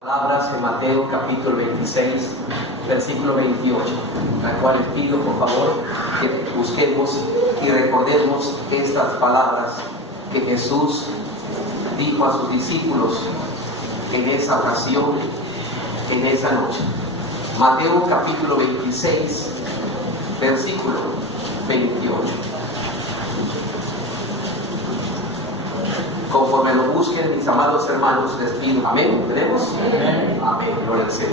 Palabras en Mateo capítulo 26, versículo 28, la cual les pido por favor que busquemos y recordemos estas palabras que Jesús dijo a sus discípulos en esa ocasión, en esa noche. Mateo capítulo 26, versículo 28. Conforme lo busquen, mis amados hermanos, les pido. Amén. ¿Tenemos? Amén. Amén. Gloria al Señor.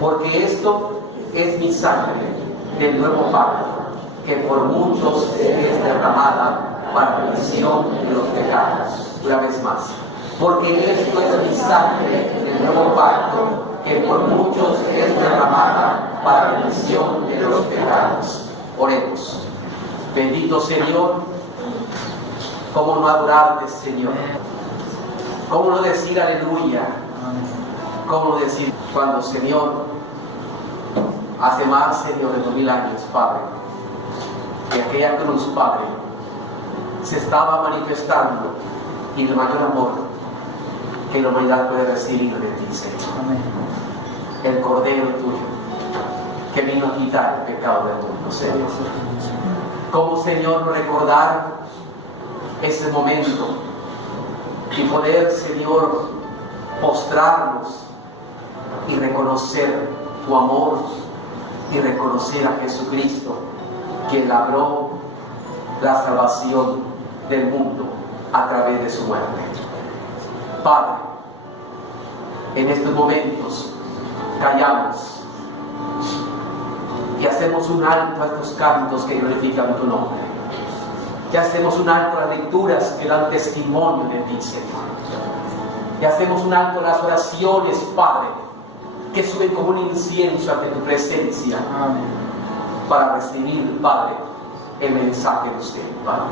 Porque esto es mi sangre del nuevo pacto, que por muchos es derramada para remisión de los pecados. Una vez más. Porque esto es mi sangre del nuevo pacto, que por muchos es derramada para remisión de los pecados. Oremos. Bendito Señor. ¿Cómo no adorarte, Señor? ¿Cómo no decir aleluya? ¿Cómo no decir cuando, Señor, hace más, Señor, de 2000 años, Padre, que aquella cruz, Padre, se estaba manifestando y el mayor amor que la humanidad puede recibir de ti, Señor? Amén. El Cordero tuyo, que vino a quitar el pecado del mundo, Señor. ¿Cómo, Señor, no recordar ese momento y poder, Señor, postrarnos y reconocer tu amor y reconocer a Jesucristo, quien logró la salvación del mundo a través de su muerte? Padre, en estos momentos callamos y hacemos un alto a estos cantos que glorifican tu nombre. Y hacemos un alto a las lecturas que dan testimonio de ti, Señor. Y hacemos un alto a las oraciones, Padre, que suben como un incienso ante tu presencia. Amén. Para recibir, Padre, el mensaje de usted, Padre,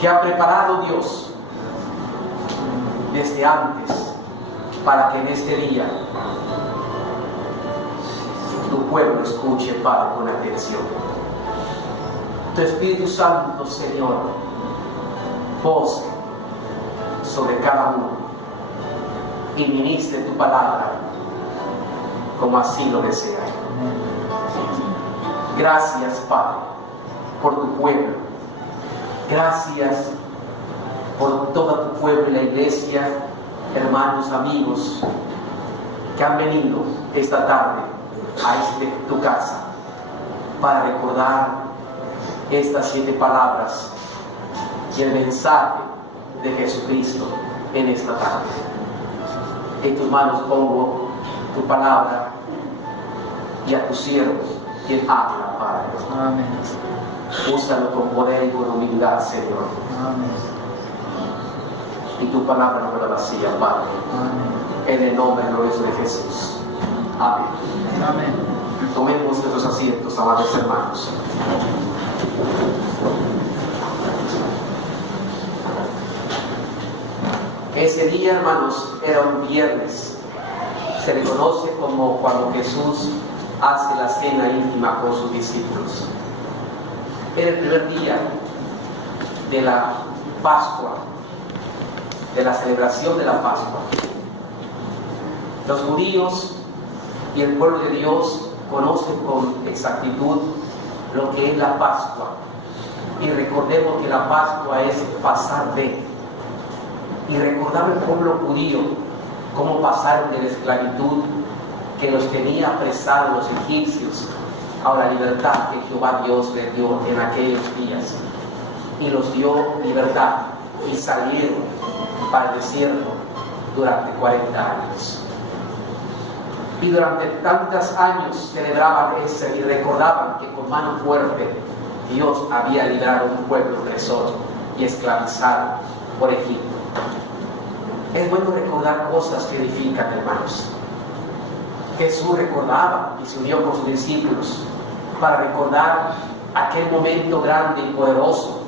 que ha preparado Dios desde antes para que en este día tu pueblo escuche, Padre, con atención. Tu Espíritu Santo, Señor, pose sobre cada uno y ministre tu palabra como así lo desea. Gracias, Padre, por tu pueblo. Gracias por todo tu pueblo y la iglesia, hermanos, amigos, que han venido esta tarde a tu casa para recordar estas 7 palabras y el mensaje de Jesucristo en esta tarde. En tus manos pongo tu palabra y a tus siervos, quien habla, Padre. Amén. Úsalo con poder y con humildad, Señor. Amén. Y tu palabra no me la vacía, Padre. Amén. En el nombre glorioso de Jesús. Amén. Amén. Tomemos nuestros asientos, amados hermanos. Ese día, hermanos, era un viernes. Se le conoce como cuando Jesús hace la cena íntima con sus discípulos. Era el primer día de la Pascua, de la celebración de la Pascua. Los judíos y el pueblo de Dios conocen con exactitud lo que es la Pascua. Y recordemos que la Pascua es pasar de. Y recordaba el pueblo judío cómo pasaron de la esclavitud que los tenía apresados los egipcios a la libertad que Jehová Dios les dio en aquellos días. Y los dio libertad y salieron para el desierto durante 40 años. Y durante tantos años celebraban ese y recordaban que con mano fuerte Dios había librado un pueblo opresor y esclavizado por Egipto. Es bueno recordar cosas que edifican, hermanos. Jesús recordaba y se unió con sus discípulos para recordar aquel momento grande y poderoso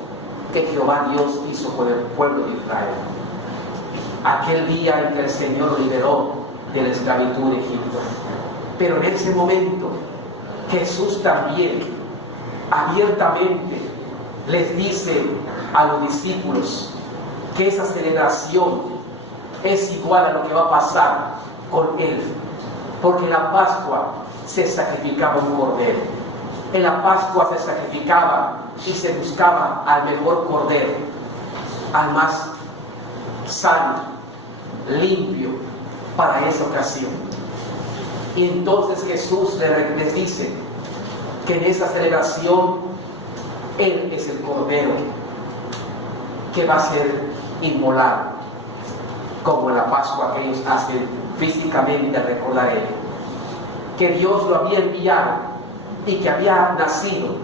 que Jehová Dios hizo por el pueblo de Israel. Aquel día en que el Señor lo liberó de la esclavitud de Egipto. Pero en ese momento Jesús también abiertamente les dice a los discípulos que esa celebración es igual a lo que va a pasar con Él. Porque en la Pascua se sacrificaba un cordero. En la Pascua se sacrificaba y se buscaba al mejor cordero, al más sano, limpio para esa ocasión. Y entonces Jesús les dice que en esa celebración Él es el cordero que va a ser inmolado, como en la Pascua que ellos hacen físicamente al recordar Él, que Dios lo había enviado y que había nacido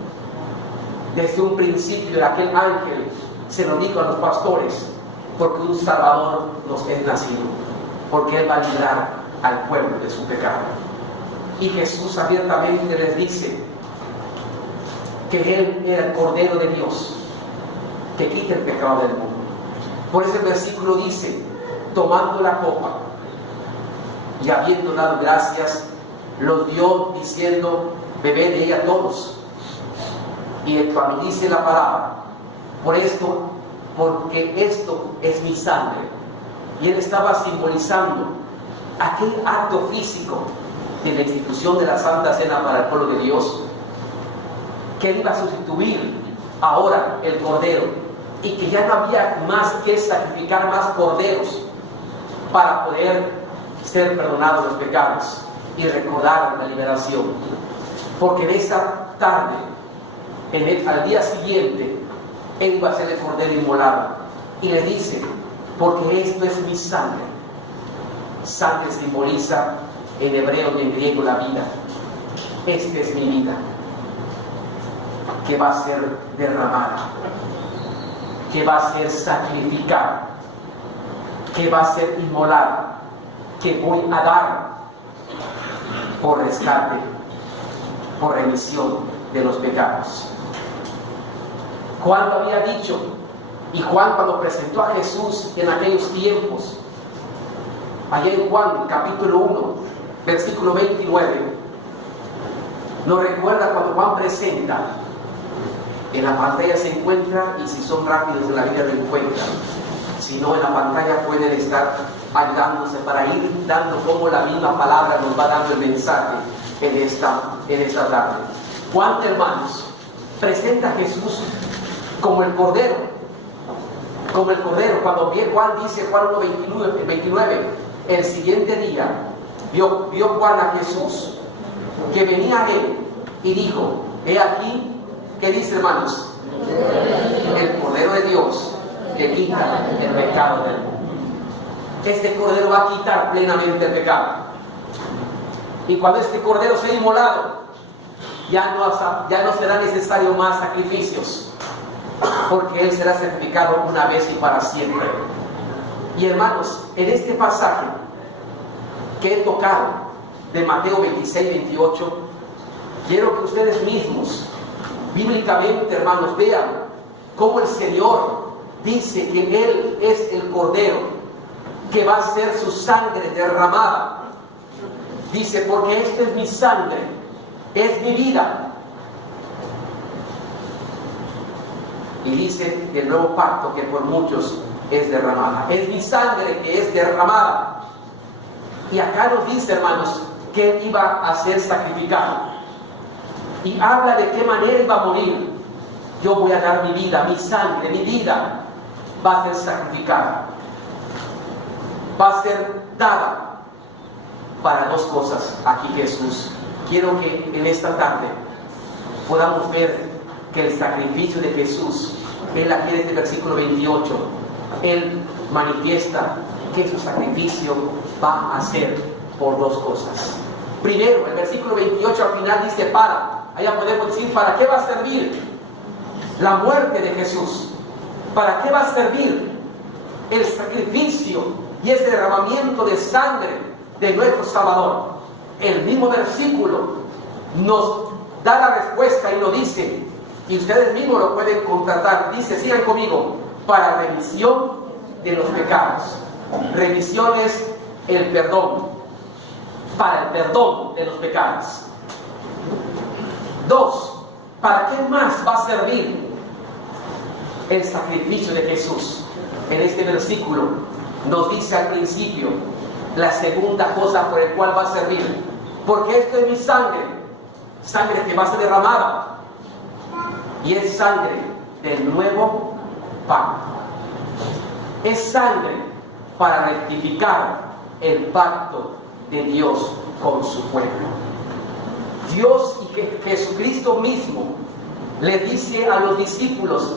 desde un principio. De aquel ángel se lo dijo a los pastores, porque un Salvador nos es nacido, porque Él va a librar al pueblo de su pecado. Y Jesús abiertamente les dice que Él era el Cordero de Dios que quita el pecado del mundo. Por eso el versículo dice: tomando la copa y habiendo dado gracias, los dio diciendo: bebed de ella todos. Y también dice la palabra: por esto, porque esto es mi sangre. Y Él estaba simbolizando aquel acto físico de la institución de la Santa Cena para el pueblo de Dios, que Él iba a sustituir ahora el cordero, y que ya no había más que sacrificar más corderos para poder ser perdonados los pecados y recordar la liberación. Porque en esa tarde, al día siguiente, Él iba a ser el cordero inmolado, y le dice: porque esto es mi sangre. Sangre simboliza en hebreo y en griego la vida. Esta es mi vida, que va a ser derramada, que va a ser sacrificada, que va a ser inmolada, que voy a dar por rescate, por remisión de los pecados. Juan lo había dicho, y Juan, cuando presentó a Jesús en aquellos tiempos, allá en Juan capítulo 1 versículo 29, nos recuerda cuando Juan presenta. En la pantalla se encuentra, y si son rápidos en la Biblia lo encuentran. Si no, en la pantalla pueden estar ayudándose para ir dando como la misma palabra nos va dando el mensaje en esta tarde. Juan, hermanos, presenta a Jesús como el Cordero. Como el Cordero. Cuando Juan dice, Juan 1:29, el siguiente día vio Juan a Jesús que venía a él y dijo: he aquí. ¿Qué dice, hermanos? El Cordero de Dios que quita el pecado del mundo. Este Cordero va a quitar plenamente el pecado. Y cuando este Cordero sea inmolado, ya no será necesario más sacrificios, porque Él será sacrificado una vez y para siempre. Y hermanos, en este pasaje que he tocado de Mateo 26-28, quiero que ustedes mismos bíblicamente, hermanos, vean cómo el Señor dice que Él es el Cordero que va a ser su sangre derramada. Dice: porque esto es mi sangre, es mi vida. Y dice del nuevo pacto que por muchos es derramada. Es mi sangre que es derramada. Y acá nos dice, hermanos, que Él iba a ser sacrificado. Y habla de qué manera iba a morir. Yo voy a dar mi vida, mi sangre, mi vida va a ser sacrificada, va a ser dada para dos cosas. Aquí Jesús, quiero que en esta tarde podamos ver que el sacrificio de Jesús, Él aquí en este versículo 28, Él manifiesta que su sacrificio va a ser por dos cosas. Primero, el versículo 28 al final dice: allá podemos decir, ¿para qué va a servir la muerte de Jesús? ¿Para qué va a servir el sacrificio y ese derramamiento de sangre de nuestro Salvador? El mismo versículo nos da la respuesta y lo dice, y ustedes mismos lo pueden contratar. Dice, sigan conmigo: para remisión de los pecados. Remisión es el perdón, para el perdón de los pecados. 2, ¿para qué más va a servir el sacrificio de Jesús? En este versículo nos dice al principio la segunda cosa por el cual va a servir. Porque esto es mi sangre, sangre que va a ser derramada, y es sangre del nuevo pacto. Es sangre para rectificar el pacto de Dios con su pueblo. Dios y que Jesucristo mismo le dice a los discípulos: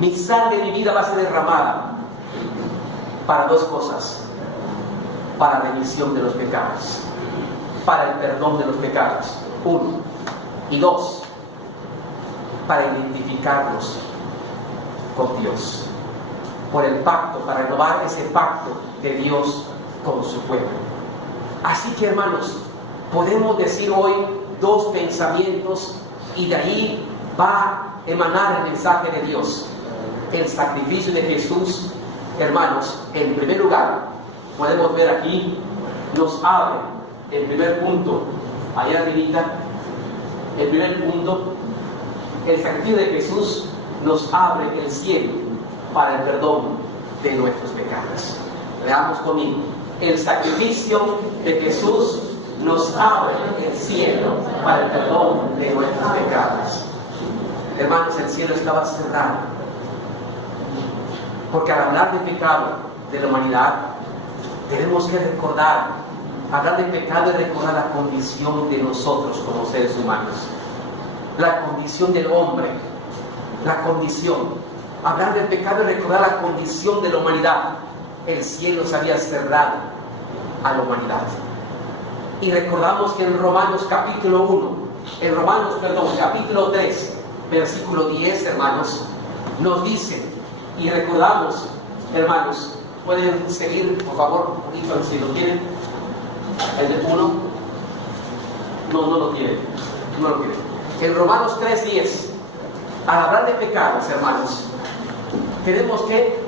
mi sangre y mi vida va a ser derramada para dos cosas: para la remisión de los pecados, para el perdón de los pecados, uno, y dos, para identificarnos con Dios, por el pacto, para renovar ese pacto de Dios con su pueblo. Así que, hermanos, podemos decir hoy dos pensamientos, y de ahí va a emanar el mensaje de Dios. El sacrificio de Jesús, hermanos, en primer lugar, podemos ver aquí, nos abre el primer punto, allá arriba, el primer punto, el sacrificio de Jesús nos abre el cielo para el perdón de nuestros pecados. Leamos conmigo: el sacrificio de Jesús nos abre el cielo para el perdón de nuestros pecados. Hermanos, el cielo estaba cerrado, porque al hablar de pecado de la humanidad, tenemos que recordar, hablar de pecado es recordar la condición de nosotros como seres humanos, la condición del hombre, la condición. Hablar del pecado es recordar la condición de la humanidad. El cielo se había cerrado a la humanidad. Y recordamos que en Romanos capítulo 1, capítulo 3, versículo 10, hermanos, nos dice, y recordamos, hermanos, pueden seguir, por favor, si lo tienen, el de 1, no lo tienen, En Romanos 3:10, al hablar de pecados, hermanos, tenemos que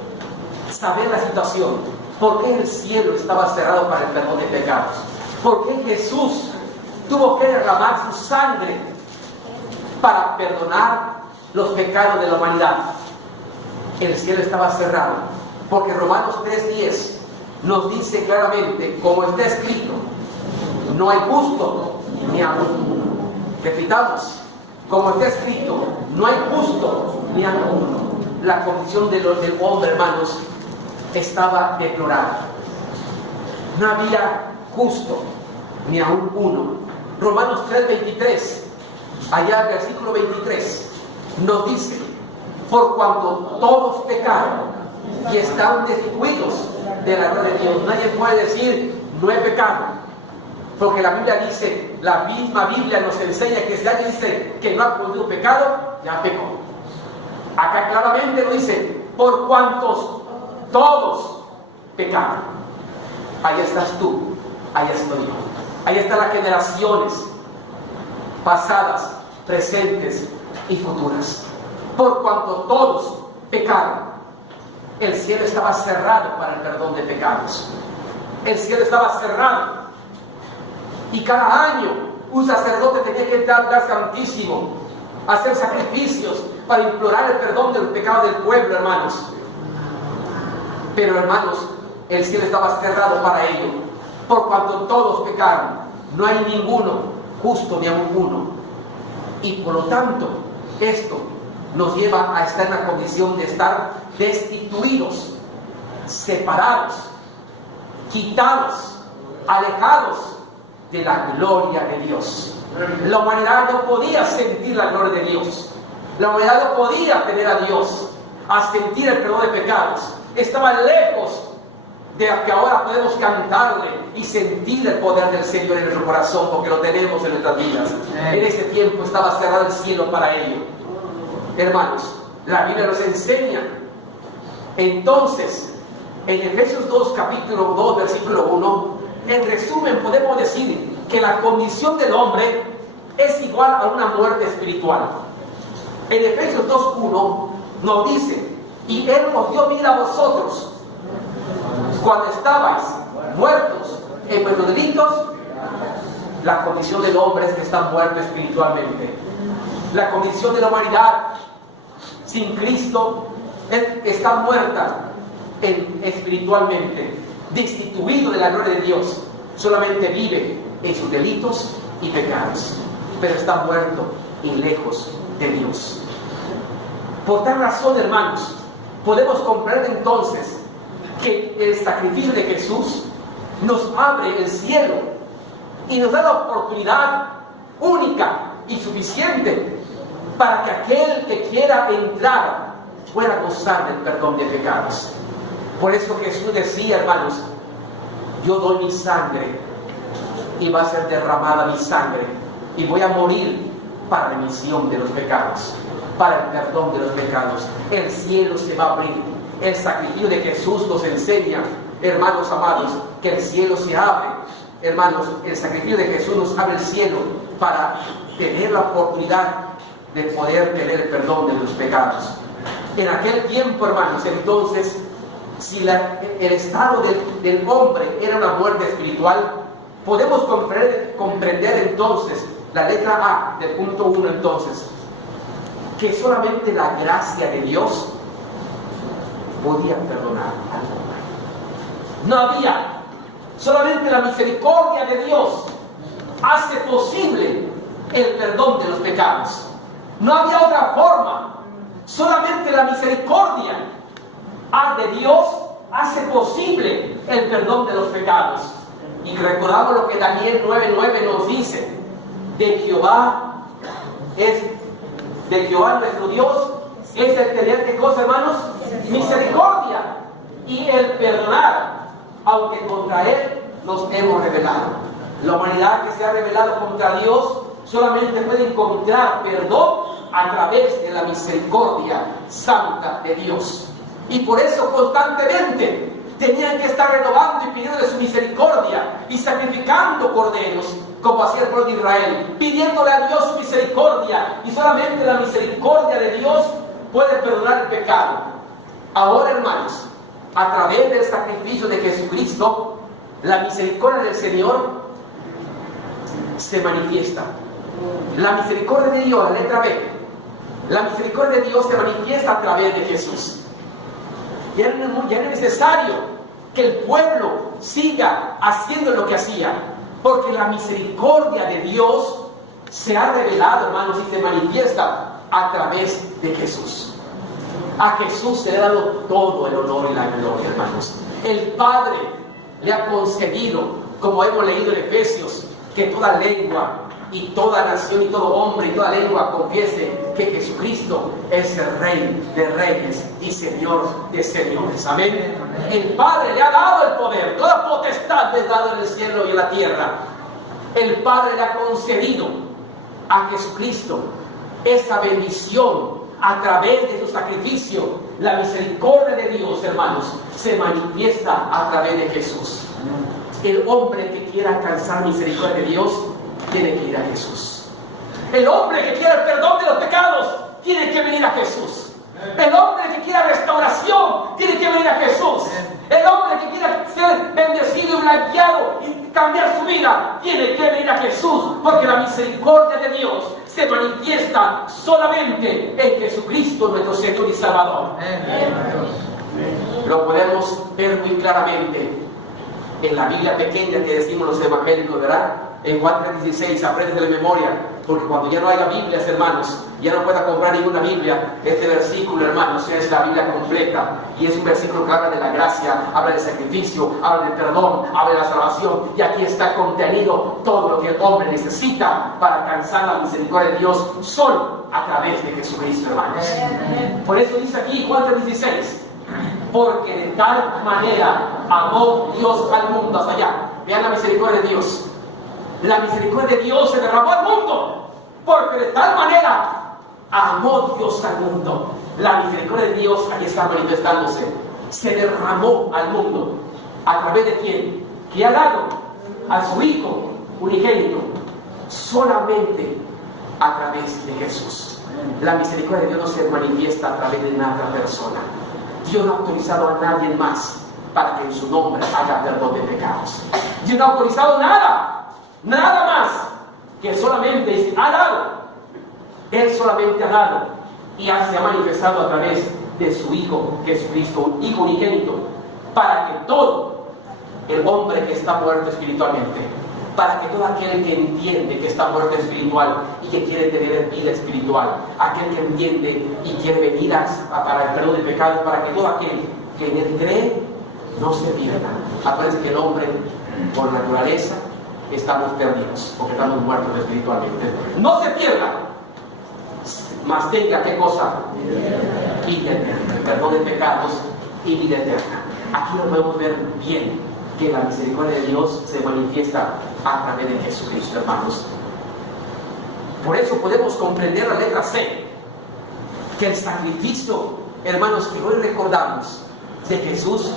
saber la situación. ¿Por qué el cielo estaba cerrado para el perdón de pecados? ¿Por qué Jesús tuvo que derramar su sangre para perdonar los pecados de la humanidad? El cielo estaba cerrado porque Romanos 3:10 nos dice claramente, como está escrito: no hay justo ni aún uno. Repitamos: como está escrito, no hay justo ni aún uno. La condición del hombre, hermanos, estaba deplorada. No había justo ni aún uno. Romanos 3:23, allá el versículo 23, nos dice: por cuanto todos pecaron y están destituidos de la gloria de Dios. Nadie puede decir no he pecado, porque la Biblia dice, la misma Biblia nos enseña que si alguien dice que no ha cometido pecado, ya pecó. Acá claramente nos dice: por cuantos todos pecaron. Ahí estás tú, ahí estoy yo, ahí están las generaciones pasadas, presentes y futuras. Por cuanto todos pecaron, el cielo estaba cerrado para el perdón de pecados. El cielo estaba cerrado, y cada año un sacerdote tenía que entrar al lugar santísimo, hacer sacrificios para implorar el perdón del pecado del pueblo, hermanos. Pero, hermanos, el cielo estaba cerrado para ello. Por cuanto todos pecaron, no hay ninguno justo ni aun uno. Y por lo tanto, esto nos lleva a estar en la condición de estar destituidos, separados, quitados, alejados de la gloria de Dios. La humanidad no podía sentir la gloria de Dios. La humanidad no podía tener a Dios, a sentir el perdón de pecados. Estaba lejos de que ahora podemos cantarle y sentir el poder del Señor en nuestro corazón, porque lo tenemos en nuestras vidas. En ese tiempo estaba cerrado el cielo para ello. Hermanos, la Biblia nos enseña. Entonces, en Efesios 2, capítulo 2, versículo 1, en resumen podemos decir que la condición del hombre es igual a una muerte espiritual. En Efesios 2:1 nos dice: y Él os dio vida a vosotros cuando estabais muertos en vuestros delitos. La condición del hombre es que está muerto espiritualmente. La condición de la humanidad sin Cristo está muerta espiritualmente, destituido de la gloria de Dios, solamente vive en sus delitos y pecados, pero está muerto y lejos de Dios. Por tal razón, hermanos, podemos comprender entonces que el sacrificio de Jesús nos abre el cielo y nos da la oportunidad única y suficiente para que aquel que quiera entrar pueda gozar del perdón de pecados. Por eso Jesús decía, hermanos, yo doy mi sangre y va a ser derramada mi sangre y voy a morir para remisión de los pecados, para el perdón de los pecados. El cielo se va a abrir. El sacrificio de Jesús nos enseña, hermanos amados, que el cielo se abre. Hermanos, el sacrificio de Jesús nos abre el cielo para tener la oportunidad de poder tener el perdón de los pecados. En aquel tiempo, hermanos, entonces, si el estado del hombre era una muerte espiritual, podemos comprender entonces la letra A del punto 1, entonces, que solamente la gracia de Dios podía perdonar al hombre. No había, solamente la misericordia de Dios hace posible el perdón de los pecados. No había otra forma, solamente la misericordia de Dios hace posible el perdón de los pecados. Y recordamos lo que Daniel 9:9 nos dice: de Jehová nuestro Dios es el tener, ¿qué cosa, hermanos? Misericordia y el perdonar, aunque contra Él nos hemos rebelado. La humanidad que se ha rebelado contra Dios solamente puede encontrar perdón a través de la misericordia santa de Dios. Y por eso constantemente tenían que estar renovando y pidiéndole su misericordia y sacrificando corderos, como hacía el pueblo de Israel, pidiéndole a Dios su misericordia. Y solamente la misericordia de Dios puede perdonar el pecado. Ahora, hermanos, a través del sacrificio de Jesucristo, la misericordia del Señor se manifiesta. La misericordia de Dios, la letra B, la misericordia de Dios se manifiesta a través de Jesús. Ya no es necesario que el pueblo siga haciendo lo que hacía, porque la misericordia de Dios se ha revelado, hermanos, y se manifiesta a través de Jesús. A Jesús se le ha dado todo el honor y la gloria, hermanos. El Padre le ha concedido, como hemos leído en Efesios, que toda lengua y toda nación y todo hombre y toda lengua confiese que Jesucristo es el Rey de reyes y Señor de señores. Amén. El Padre le ha dado el poder, toda potestad le ha dado en el cielo y en la tierra. El Padre le ha concedido a Jesucristo esa bendición a través de su sacrificio. La misericordia de Dios, hermanos, se manifiesta a través de Jesús. El hombre que quiera alcanzar misericordia de Dios tiene que ir a Jesús. El hombre que quiera el perdón de los pecados tiene que venir a Jesús. El hombre que quiera restauración tiene que venir a Jesús. El hombre que quiera ser bendecido y blanqueado y cambiar su vida tiene que venir a Jesús, porque la misericordia de Dios se manifiesta solamente en Jesucristo, nuestro Señor y Salvador. Lo podemos ver muy claramente en la Biblia pequeña que decimos los evangélicos, ¿verdad? En Juan 3:16, aprendes de la memoria, porque cuando ya no haya Biblias, hermanos, ya no pueda comprar ninguna Biblia, este versículo, hermanos, es la Biblia completa, y es un versículo que habla de la gracia, habla del sacrificio, habla del perdón, habla de la salvación, y aquí está contenido todo lo que el hombre necesita para alcanzar la misericordia de Dios solo a través de Jesucristo, hermanos. Por eso dice aquí Juan 3:16, porque de tal manera amó Dios al mundo, hasta allá. Vean la misericordia de Dios. La misericordia de Dios se derramó al mundo, porque de tal manera amó Dios al mundo. La misericordia de Dios aquí está manifestándose. Se derramó al mundo. ¿A través de quién? Que ha dado a su Hijo unigénito, solamente a través de Jesús. La misericordia de Dios no se manifiesta a través de una otra persona. Dios no ha autorizado a nadie más para que en su nombre haga perdón de pecados. Dios no ha autorizado nada más, que solamente ha dado. Él solamente ha dado y se ha manifestado a través de su Hijo Jesucristo, un Hijo unigénito, para que todo el hombre que está muerto espiritualmente, para que todo aquel que entiende que está muerto espiritual y que quiere tener vida espiritual, aquel que entiende y quiere venir para el perdón de pecados, para que todo aquel que en él cree no se pierda. Acuérdense que el hombre, por naturaleza, estamos perdidos, porque estamos muertos espiritualmente. No se pierda, mas tenga ¿qué cosa? Vida eterna, el perdón de pecados y vida eterna. Aquí lo podemos ver bien, que la misericordia de Dios se manifiesta a través de Jesucristo, hermanos. Por eso podemos comprender la letra C, que el sacrificio, hermanos, que hoy recordamos de Jesús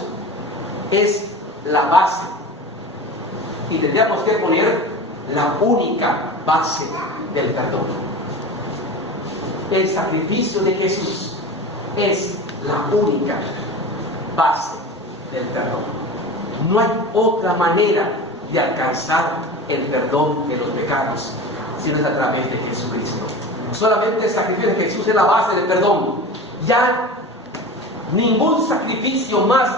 es la base, y tendríamos que poner la única base del perdón. El sacrificio de Jesús es la única base del perdón. No hay otra manera de alcanzar el perdón de los pecados, sino es a través de Jesucristo. Solamente el sacrificio de Jesús es la base del perdón. Ya ningún sacrificio más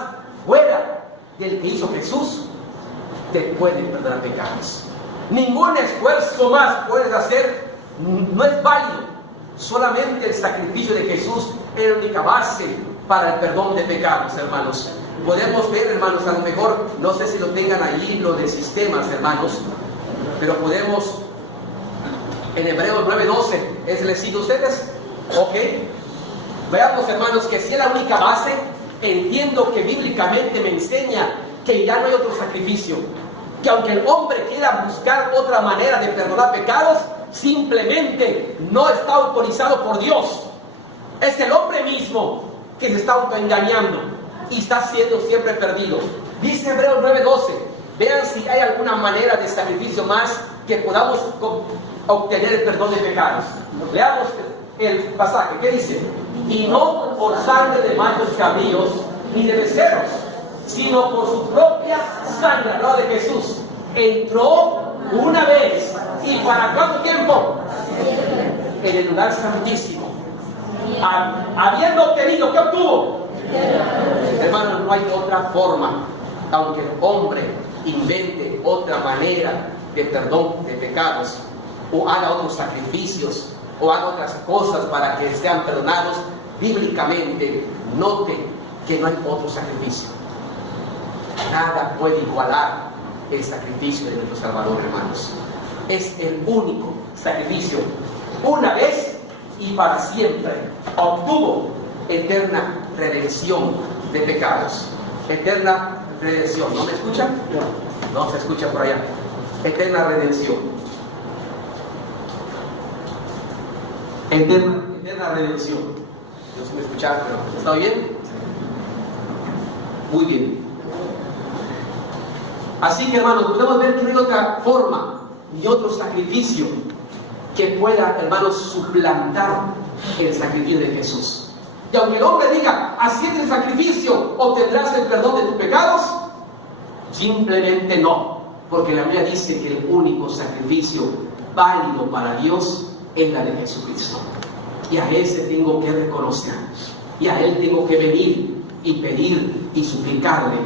fuera del que hizo Jesús te puede perdonar pecados. Ningún esfuerzo más puedes hacer, no es válido. Solamente el sacrificio de Jesús es la única base para el perdón de pecados, hermanos. Podemos ver, hermanos, a lo mejor, no sé si lo tengan ahí, lo de sistemas, hermanos, pero podemos, en Hebreos 9:12, ¿es leído ustedes? Ok. Veamos, hermanos, que si es la única base, entiendo que bíblicamente me enseña que ya no hay otro sacrificio, que aunque el hombre quiera buscar otra manera de perdonar pecados, simplemente no está autorizado por Dios. Es el hombre mismo que se está autoengañando y está siendo siempre perdido. Dice Hebreos 9:12, vean si hay alguna manera de sacrificio más que podamos obtener el perdón de pecados. Leamos el pasaje, ¿qué dice? Y no por sangre de machos cabríos ni de becerros, sino por su propia sangre, la de Jesús, entró una vez. ¿Y para cuánto tiempo? En el lugar santísimo, habiendo obtenido, ¿qué obtuvo? Hermanos, no hay otra forma, aunque el hombre invente otra manera de perdón de pecados, o haga otros sacrificios, o haga otras cosas para que sean perdonados, bíblicamente note que no hay otro sacrificio. Nada puede igualar el sacrificio de nuestro Salvador, hermanos. Es el único sacrificio, una vez y para siempre. Obtuvo eterna redención de pecados. Eterna redención. ¿No me escuchan? No se escucha por allá. Eterna redención. Eterna redención. No se me escucha, pero ¿está bien? Muy bien. Así que, hermanos, podemos ver que no hay otra forma ni otro sacrificio que pueda, hermanos, suplantar el sacrificio de Jesús. Y aunque el hombre diga, haciendo el sacrificio obtendrás el perdón de tus pecados, simplemente no, porque la Biblia dice que el único sacrificio válido para Dios es la de Jesucristo. Y a ese tengo que reconocer, y a Él tengo que venir y pedir y suplicarle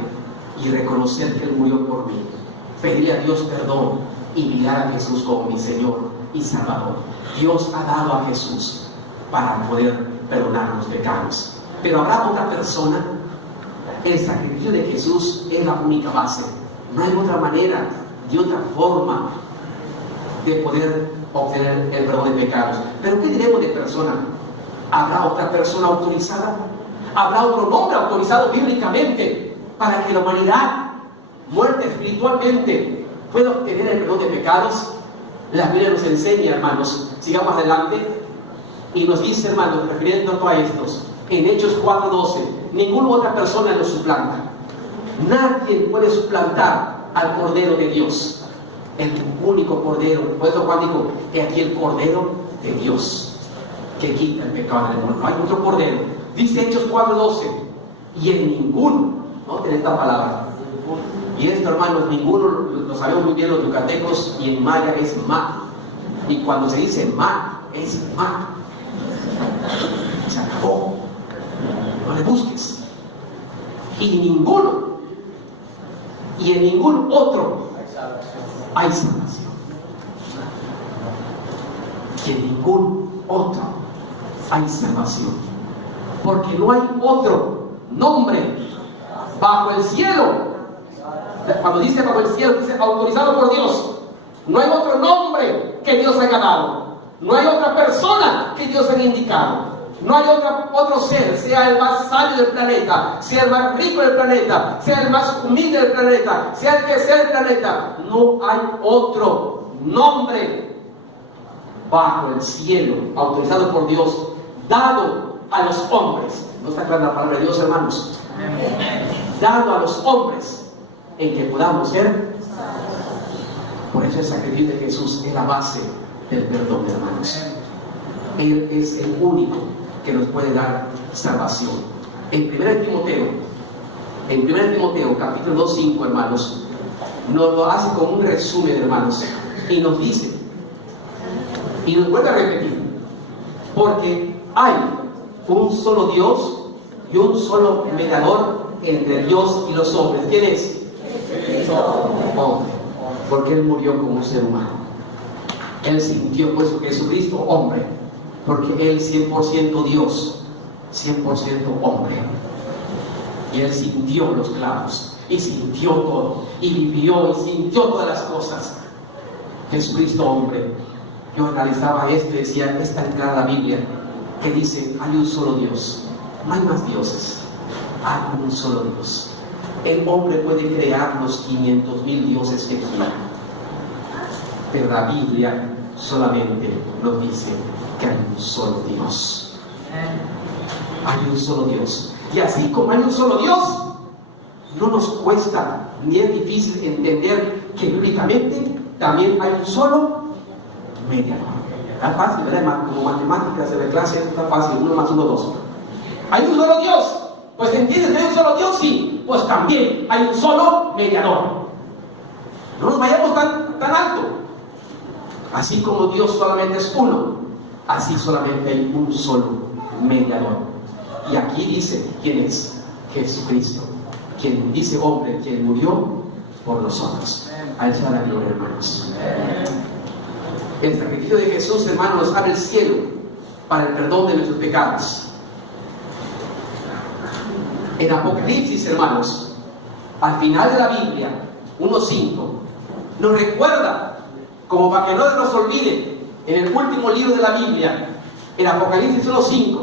y reconocer que Él murió por mí, pedirle a Dios perdón y mirar a Jesús como mi Señor y Salvador. Dios ha dado a Jesús para poder perdonar los pecados. Pero habrá otra persona. El sacrificio de Jesús es la única base. No hay otra manera, de otra forma de poder obtener el perdón de pecados. Pero ¿qué diremos de persona? ¿Habrá otra persona autorizada? ¿Habrá otro nombre autorizado bíblicamente para que la humanidad muerta espiritualmente pueda obtener el perdón de pecados? La Biblia nos enseña, hermanos, sigamos adelante, y nos dice, hermanos, refiriéndonos a estos, en Hechos 4:12, ninguna otra persona lo suplanta. Nadie puede suplantar al Cordero de Dios, el único Cordero. Por eso Juan dijo, he aquí el Cordero de Dios, que quita el pecado del mundo. No hay otro Cordero. Dice Hechos 4:12, y en ninguno, noten esta palabra, y esto, hermanos, ninguno, lo sabemos muy bien los yucatecos, y en maya es ma, y cuando se dice ma, es ma, se acabó. No le busques. Y ninguno, y en ningún otro hay salvación. Y en ningún otro hay salvación. Porque no hay otro nombre bajo el cielo. Cuando dice bajo el cielo, dice autorizado por Dios. No hay otro nombre que Dios haya dado. No hay otra persona que Dios haya indicado. No hay otro ser, sea el más sabio del planeta, sea el más rico del planeta, sea el más humilde del planeta, sea el que sea del planeta. No hay otro nombre bajo el cielo, autorizado por Dios, dado a los hombres. ¿No está clara la palabra de Dios, hermanos? Dado a los hombres en que podamos ser. Por eso el sacrificio de Jesús es la base del perdón, hermanos. Él es el único que nos puede dar salvación. En 1 Timoteo capítulo 2:5, hermanos, nos lo hace como un resumen, hermanos, y nos dice, y nos vuelve a repetir, porque hay un solo Dios y un solo mediador entre Dios y los hombres. ¿Quién es? Hombre, porque Él murió como un ser humano. Él sintió, por eso que Jesucristo, hombre, porque Él 100% Dios, 100% hombre. Y Él sintió los clavos, y sintió todo, y vivió, y sintió todas las cosas. Jesucristo, hombre. Yo analizaba esto y decía, esta entrada a la Biblia, que dice, hay un solo Dios, no hay más dioses, hay un solo Dios. El hombre puede crear los 500,000 dioses que quiera, pero la Biblia solamente nos dice que hay un solo Dios. Hay un solo Dios. Y así como hay un solo Dios, no nos cuesta ni es difícil entender que bíblicamente también hay un solo mediador. Está fácil, ¿verdad? Como matemáticas de la clase, está fácil, 1 más 1, 2. Hay un solo Dios. Pues ¿entiendes que hay un solo Dios? Sí. Pues también hay un solo mediador. No nos vayamos tan alto. Así como Dios solamente es uno, así solamente hay un solo mediador. Y aquí dice quién es: Jesucristo, quien dice hombre, quien murió por nosotros. A Él sea la gloria, hermanos. El sacrificio de Jesús, hermanos, nos abre el cielo para el perdón de nuestros pecados. En Apocalipsis, hermanos, al final de la Biblia, 1:5, nos recuerda, como para que no nos olvide, en el último libro de la Biblia, en Apocalipsis 1:5,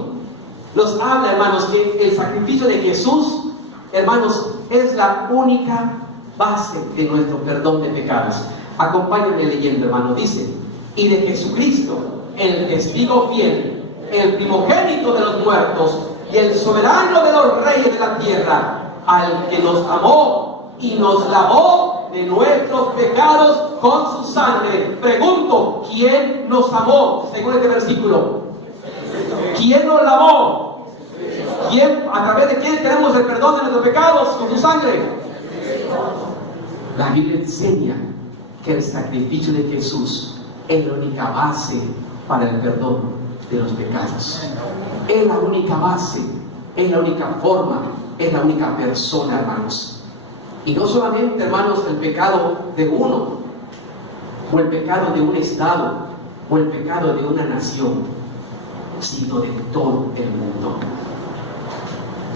nos habla, hermanos, que el sacrificio de Jesús, hermanos, es la única base de nuestro perdón de pecados. Acompáñenme leyendo, hermano. Dice: y de Jesucristo, el testigo fiel, el primogénito de los muertos y el soberano de los reyes de la tierra, al que nos amó y nos lavó de nuestros pecados con su sangre. Pregunto, ¿quién nos amó? Según este versículo, ¿quién nos lavó? ¿Quién, a través de quién tenemos el perdón de nuestros pecados? Con su sangre. La Biblia enseña que el sacrificio de Jesús es la única base para el perdón de los pecados. Es la única base, es la única forma, es la única persona, hermanos. Y no solamente, hermanos, el pecado de uno, o el pecado de un estado, o el pecado de una nación, sino de todo el mundo.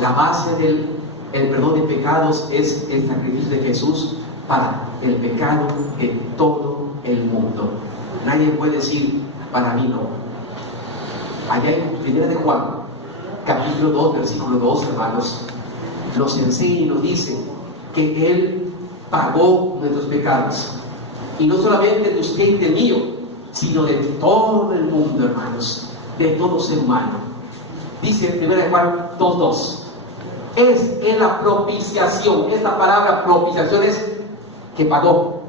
La base del perdón de pecados es el sacrificio de Jesús para el pecado de todo el mundo. Nadie puede decir, para mí no. Allá en 1 de Juan, capítulo 2, versículo 2, hermanos, nos enseña y nos dice que Él pagó nuestros pecados. Y no solamente de usted y de mío, sino de todo el mundo, hermanos, de todo ser humano. Dice 1 de Juan 2:2. Es en la propiciación. Esta palabra propiciación es que pagó.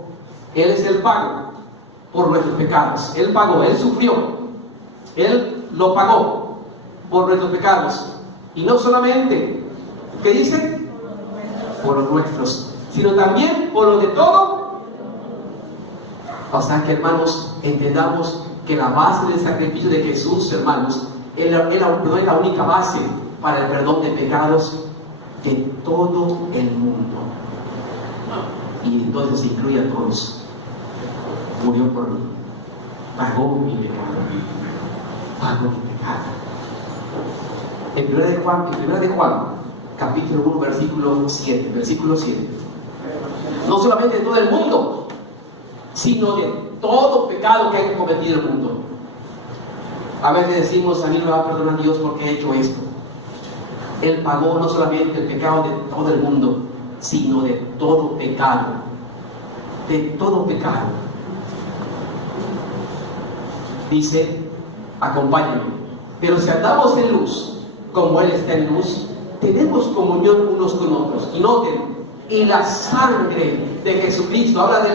Él es el pago por nuestros pecados. Él pagó, Él sufrió, Él lo pagó por nuestros pecados. Y no solamente, ¿qué dice? Por los nuestros, sino también por los de todo. O sea que, hermanos, entendamos que la base del sacrificio de Jesús, hermanos, es la única base para el perdón de pecados de todo el mundo. Y entonces incluye a todos. Murió por mí, pagó mi pecado, pagó mi pecado. En 1 de Juan, capítulo 1, versículo 7. No solamente de todo el mundo, sino de todo pecado que haya cometido el mundo. A veces decimos, a mí me va a perdonar Dios porque he hecho esto. Él pagó no solamente el pecado de todo el mundo, sino de todo pecado. De todo pecado. Dice, acompáñenme. Pero si andamos en luz, como Él está en luz, tenemos comunión unos con otros. Y noten, y la sangre de Jesucristo, habla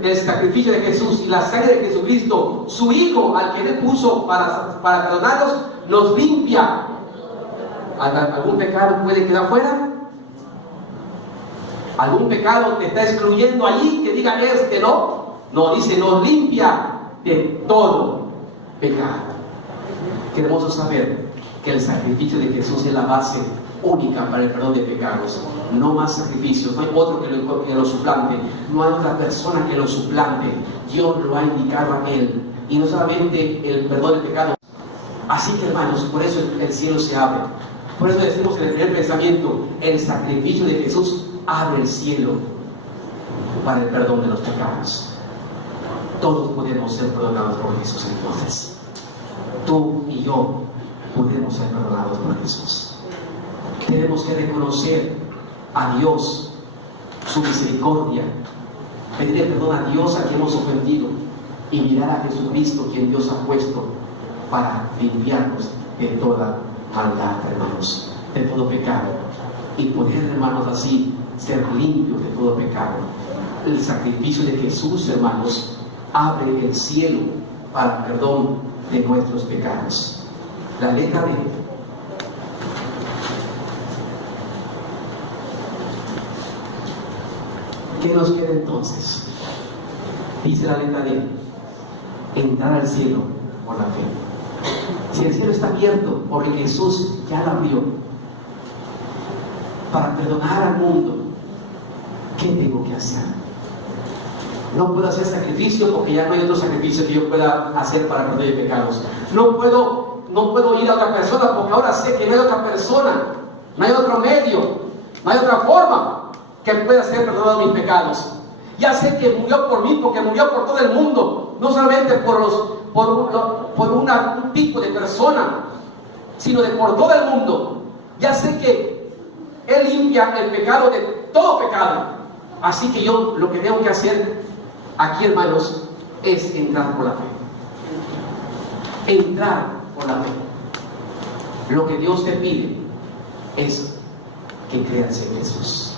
del sacrificio de Jesús, y la sangre de Jesucristo, su Hijo, al que Él puso para perdonarnos, nos limpia. ¿Algún pecado puede quedar fuera? ¿Algún pecado te está excluyendo allí que diga que no? No, dice, nos limpia de todo pecado. Qué hermoso saber que el sacrificio de Jesús es la base única para el perdón de pecados. No más sacrificios, no hay otro que lo suplante, no hay otra persona que lo suplante. Dios lo ha indicado a Él. Y no solamente el perdón de pecados. Así que, hermanos, por eso el cielo se abre. Por eso decimos en el primer pensamiento, el sacrificio de Jesús abre el cielo para el perdón de los pecados. Todos podemos ser perdonados por Jesús entonces. Tú y yo podemos ser perdonados por Jesús. Tenemos que reconocer a Dios, su misericordia, pedirle perdón a Dios a quien hemos ofendido y mirar a Jesucristo, quien Dios ha puesto para limpiarnos de toda maldad, hermanos, de todo pecado, y poder, hermanos, así ser limpios de todo pecado. El sacrificio de Jesús, hermanos, abre el cielo para el perdón de nuestros pecados. La letra D. ¿Qué nos queda entonces? Dice la letra D, entrar al cielo por la fe. Si el cielo está abierto porque Jesús ya lo abrió para perdonar al mundo, ¿qué tengo que hacer? No puedo hacer sacrificio porque ya no hay otro sacrificio que yo pueda hacer para perdonar pecados. No puedo ir a otra persona porque ahora sé que no hay otra persona, no hay otro medio, no hay otra forma que pueda ser perdonado mis pecados. Ya sé que murió por mí porque murió por todo el mundo, no solamente por un tipo de persona, sino por todo el mundo. Ya sé que Él limpia el pecado de todo pecado. Así que yo lo que tengo que hacer aquí, hermanos, es entrar por la fe. Entrar por la fe. Lo que Dios te pide es que creas en Jesús.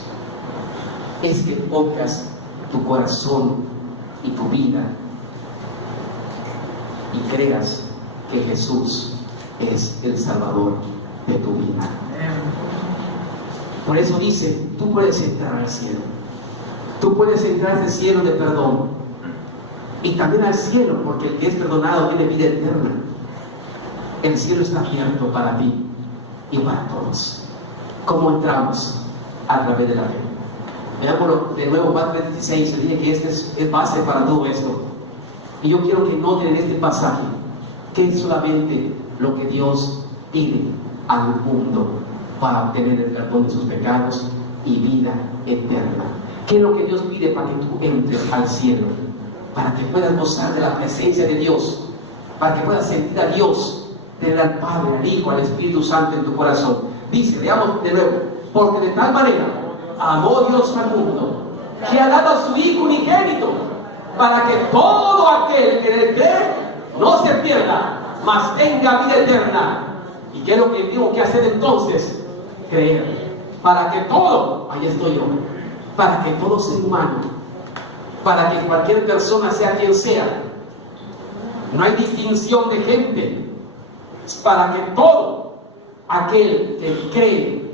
Es que pongas tu corazón y tu vida y creas que Jesús es el Salvador de tu vida. Por eso dice, tú puedes entrar al cielo. Tú puedes entrar al cielo de perdón. Y también al cielo, porque el que es perdonado tiene vida eterna. El cielo está abierto para ti y para todos. ¿Cómo entramos? A través de la fe. Veámoslo de nuevo, Mateo 26, se dice que este es base para todo esto. Y yo quiero que noten en este pasaje que es solamente lo que Dios pide al mundo para obtener el perdón de sus pecados y vida eterna. ¿Qué es lo que Dios pide para que tú entres al cielo? Para que puedas gozar de la presencia de Dios, para que puedas sentir a Dios, tener al Padre, al Hijo, al Espíritu Santo en tu corazón. Dice, veamos de nuevo, porque de tal manera amó Dios al mundo, que ha dado a su Hijo unigénito, para que todo aquel que en él cree no se pierda, mas tenga vida eterna. ¿Y qué es lo que tengo que hacer entonces? Creer. Para que todo, ahí estoy yo, para que todo ser humano, para que cualquier persona, sea quien sea, no hay distinción de gente, es para que todo aquel que cree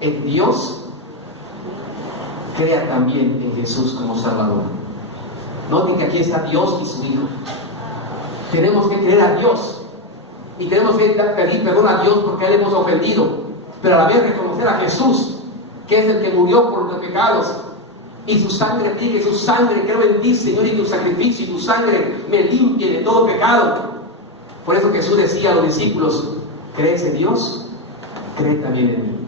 en Dios crea también en Jesús como Salvador. Noten que aquí está Dios y su Hijo. Tenemos que creer a Dios y tenemos que pedir perdón a Dios porque a Él hemos ofendido, pero a la vez reconocer a Jesús, que es el que murió por los pecados, y su sangre, pide que su sangre, creo en ti, Señor, y tu sacrificio, y tu sangre me limpie de todo pecado. Por eso Jesús decía a los discípulos: ¿crees en Dios? Cree también en mí.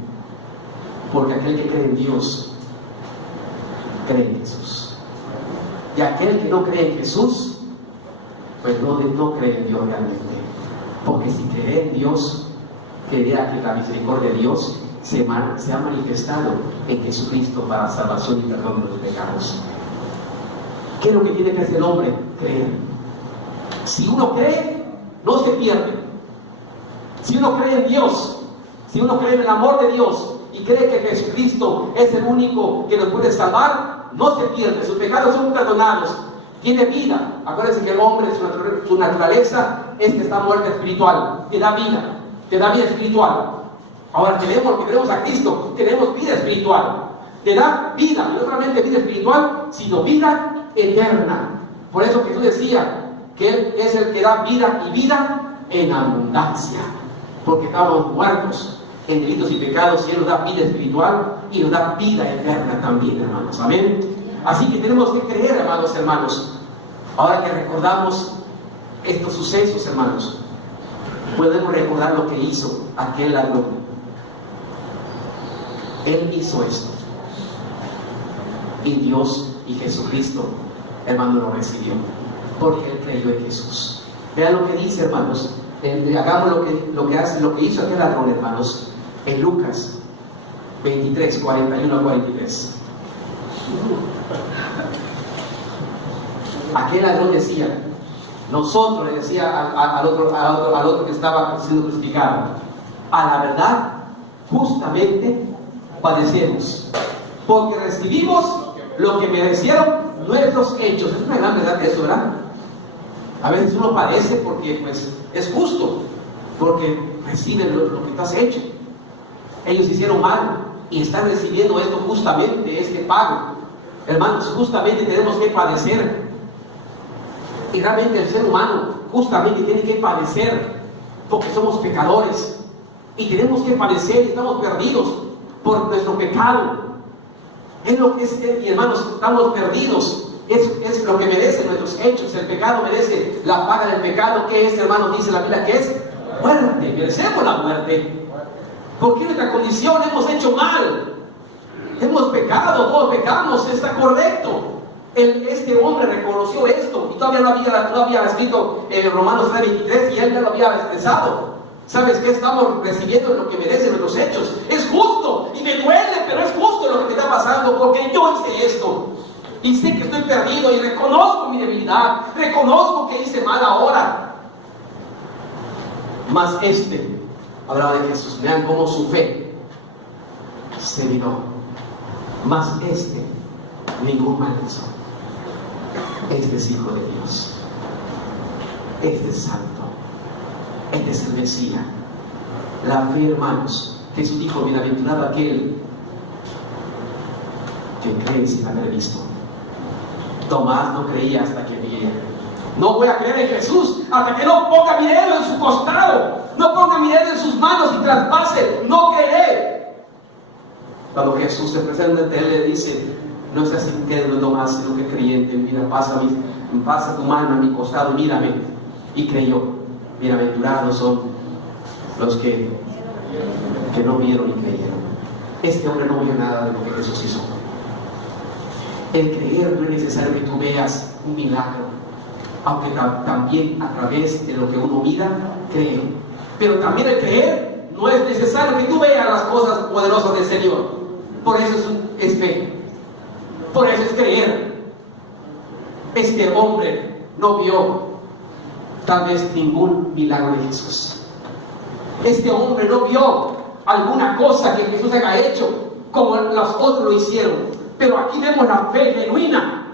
Porque aquel que cree en Dios, cree en Jesús. Y aquel que no cree en Jesús, pues no cree en Dios realmente. Porque si cree en Dios, creerá que la misericordia de Dios se ha manifestado en Jesucristo para salvación y perdón de los pecados. ¿Qué es lo que tiene que hacer el hombre? Creer. Si uno cree, no se pierde. Si uno cree en Dios, si uno cree en el amor de Dios y cree que Jesucristo es el único que nos puede salvar, no se pierde. Sus pecados son perdonados. Tiene vida. Acuérdense que el hombre, su naturaleza es que está muerto espiritual. Te da vida espiritual. Ahora tenemos a Cristo, tenemos vida espiritual. Te da vida, no solamente vida espiritual, sino vida eterna. Por eso Jesús decía que Él es el que da vida y vida en abundancia. Porque estábamos muertos en delitos y pecados y Él nos da vida espiritual y nos da vida eterna también, hermanos. Amén. Así que tenemos que creer, hermanos. Ahora que recordamos estos sucesos, hermanos, podemos recordar lo que hizo aquel ladrón. Él hizo esto. Y Dios y Jesucristo, hermano, lo recibió. Porque Él creyó en Jesús. Vean lo que dice, hermanos. Hagamos lo que hizo aquel ladrón, hermanos, en Lucas 23, 41 a 43. Aquel ladrón decía, nosotros, le decía al otro que estaba siendo crucificado, a la verdad, justamente padecemos, porque recibimos lo que merecieron nuestros hechos. Es una gran verdad de eso, ¿verdad? A veces uno padece porque pues es justo, porque reciben lo que tú has hecho. Ellos hicieron mal y están recibiendo esto justamente, este pago. Hermanos, justamente tenemos que padecer. Y realmente el ser humano justamente tiene que padecer porque somos pecadores. Y tenemos que padecer y estamos perdidos por nuestro pecado. Es lo que es, y hermanos, estamos perdidos. Es lo que merecen nuestros hechos. El pecado merece la paga del pecado. ¿Qué es, hermanos? Dice la Biblia que es muerte. Merecemos la muerte. Porque en nuestra condición hemos hecho mal. Hemos pecado, todos pecamos, está correcto. Este hombre reconoció esto y todavía no había escrito Romanos 3:23 y él ya lo había expresado. ¿Sabes qué? Estamos recibiendo lo que merecen nuestros hechos. Es justo y me duele, pero es justo lo que me está pasando porque yo hice esto. Y sé que estoy perdido y reconozco mi debilidad, reconozco que hice mal ahora. Mas hablaba de Jesús, vean cómo su fe se vino. Mas ningún mal hizo. Este es hijo de Dios. Este es santo. Este es el Mesías. La fe, hermanos. Jesús dijo: bienaventurado aquel que cree sin haber visto. Tomás no creía hasta que viera. No voy a creer en Jesús hasta que no ponga mi dedo en su costado, no ponga mi dedo en sus manos y traspase. No creeré. Cuando Jesús se presenta ante él, le dice: no seas incrédulo, Tomás, sino que creyente. Mira, pasa tu mano a mi costado, mírame. Y creyó. Bienaventurados son los que no vieron y creyeron. Este hombre no vio nada de lo que Jesús hizo. El creer no es necesario que tú veas un milagro, aunque también a través de lo que uno mira, cree. Pero también el creer no es necesario que tú veas las cosas poderosas del Señor. Por eso es fe. Por eso es creer. Este hombre no vio tal vez ningún milagro de Jesús. Este hombre no vio alguna cosa que Jesús haya hecho como los otros lo hicieron. Pero aquí vemos la fe genuina.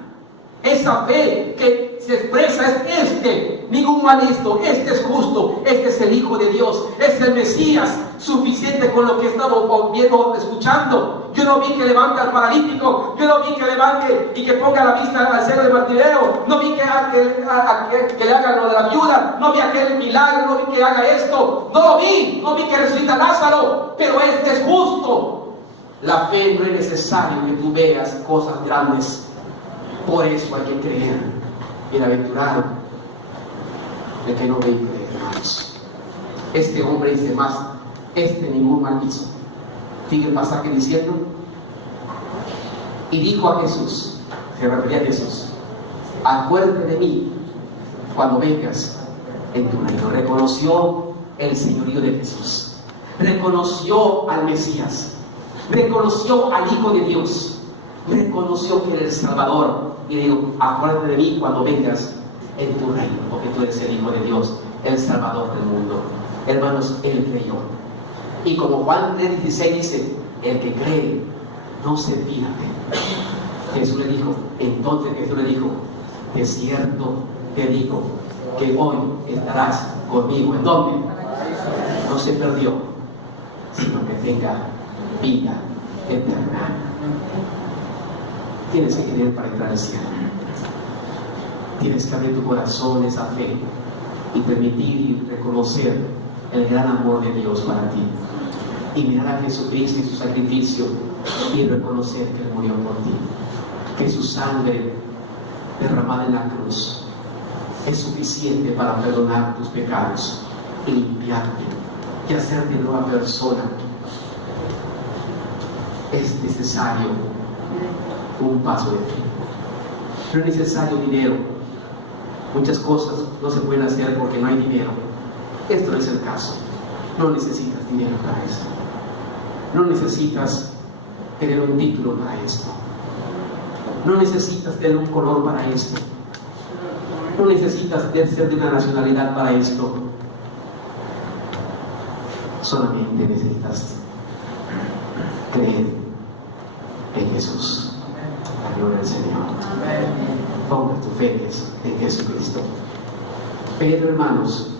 Esa fe que se expresa es ningún mal hizo, este es justo, este es el Hijo de Dios, es el Mesías, suficiente con lo que estamos viendo, escuchando. Yo no vi que levante al paralítico, yo no vi que levante y que ponga la vista al cielo de Bartimeo, no vi que le haga lo de la viuda, no vi aquel milagro, no vi que haga esto, no vi que resucita a Lázaro, pero este es justo. La fe no es necesario que tú veas cosas grandes, por eso hay que creer. Bienaventurado el que no ve y cree, hermanos. Este hombre dice más, ningún mal hizo. Sigue el pasaje diciendo, y dijo a Jesús, se refería a Jesús, acuérdate de mí cuando vengas en tu reino. Reconoció el señorío de Jesús, reconoció al Mesías, reconoció al Hijo de Dios, reconoció que era el Salvador, y dijo, acuérdate de mí cuando vengas en tu reino, porque tú eres el Hijo de Dios, el Salvador del mundo. Hermanos, él creyó. Y como Juan 3:16 dice, el que cree no se pierde. Jesús le dijo, entonces Jesús le dijo, de cierto te digo que hoy estarás conmigo. ¿En dónde? No se perdió, sino que tenga vida eterna. Tienes que creer para entrar al cielo. Tienes que abrir tu corazón, esa fe, y permitir y reconocer el gran amor de Dios para ti. Y mirar a Jesucristo y su sacrificio y reconocer que Él murió por ti. Que su sangre derramada en la cruz es suficiente para perdonar tus pecados y limpiarte y hacerte nueva persona. Es necesario un paso de fe. No es necesario dinero. Muchas cosas no se pueden hacer porque no hay dinero. Esto no es el caso. No necesitas dinero para esto. No necesitas tener un título para esto. No necesitas tener un color para esto. No necesitas ser de una nacionalidad para esto. Solamente necesitas creer en Jesús. La gloria del Señor. Ponga tu fe en Jesucristo. Pedro, hermanos,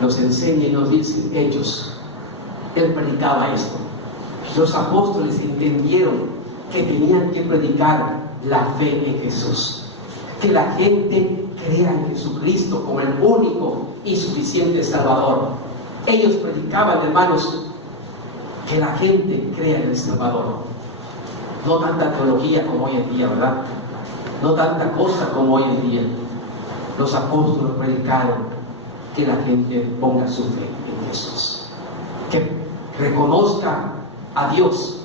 nos enseña y nos dice Hechos. Él predicaba esto. Los apóstoles entendieron que tenían que predicar la fe en Jesús. Que la gente crea en Jesucristo como el único y suficiente Salvador. Ellos predicaban, hermanos, que la gente crea en el Salvador. No tanta teología como hoy en día, ¿verdad? No tanta cosa como hoy en día. Los apóstoles predicaron que la gente ponga su fe en Jesús, que reconozca a Dios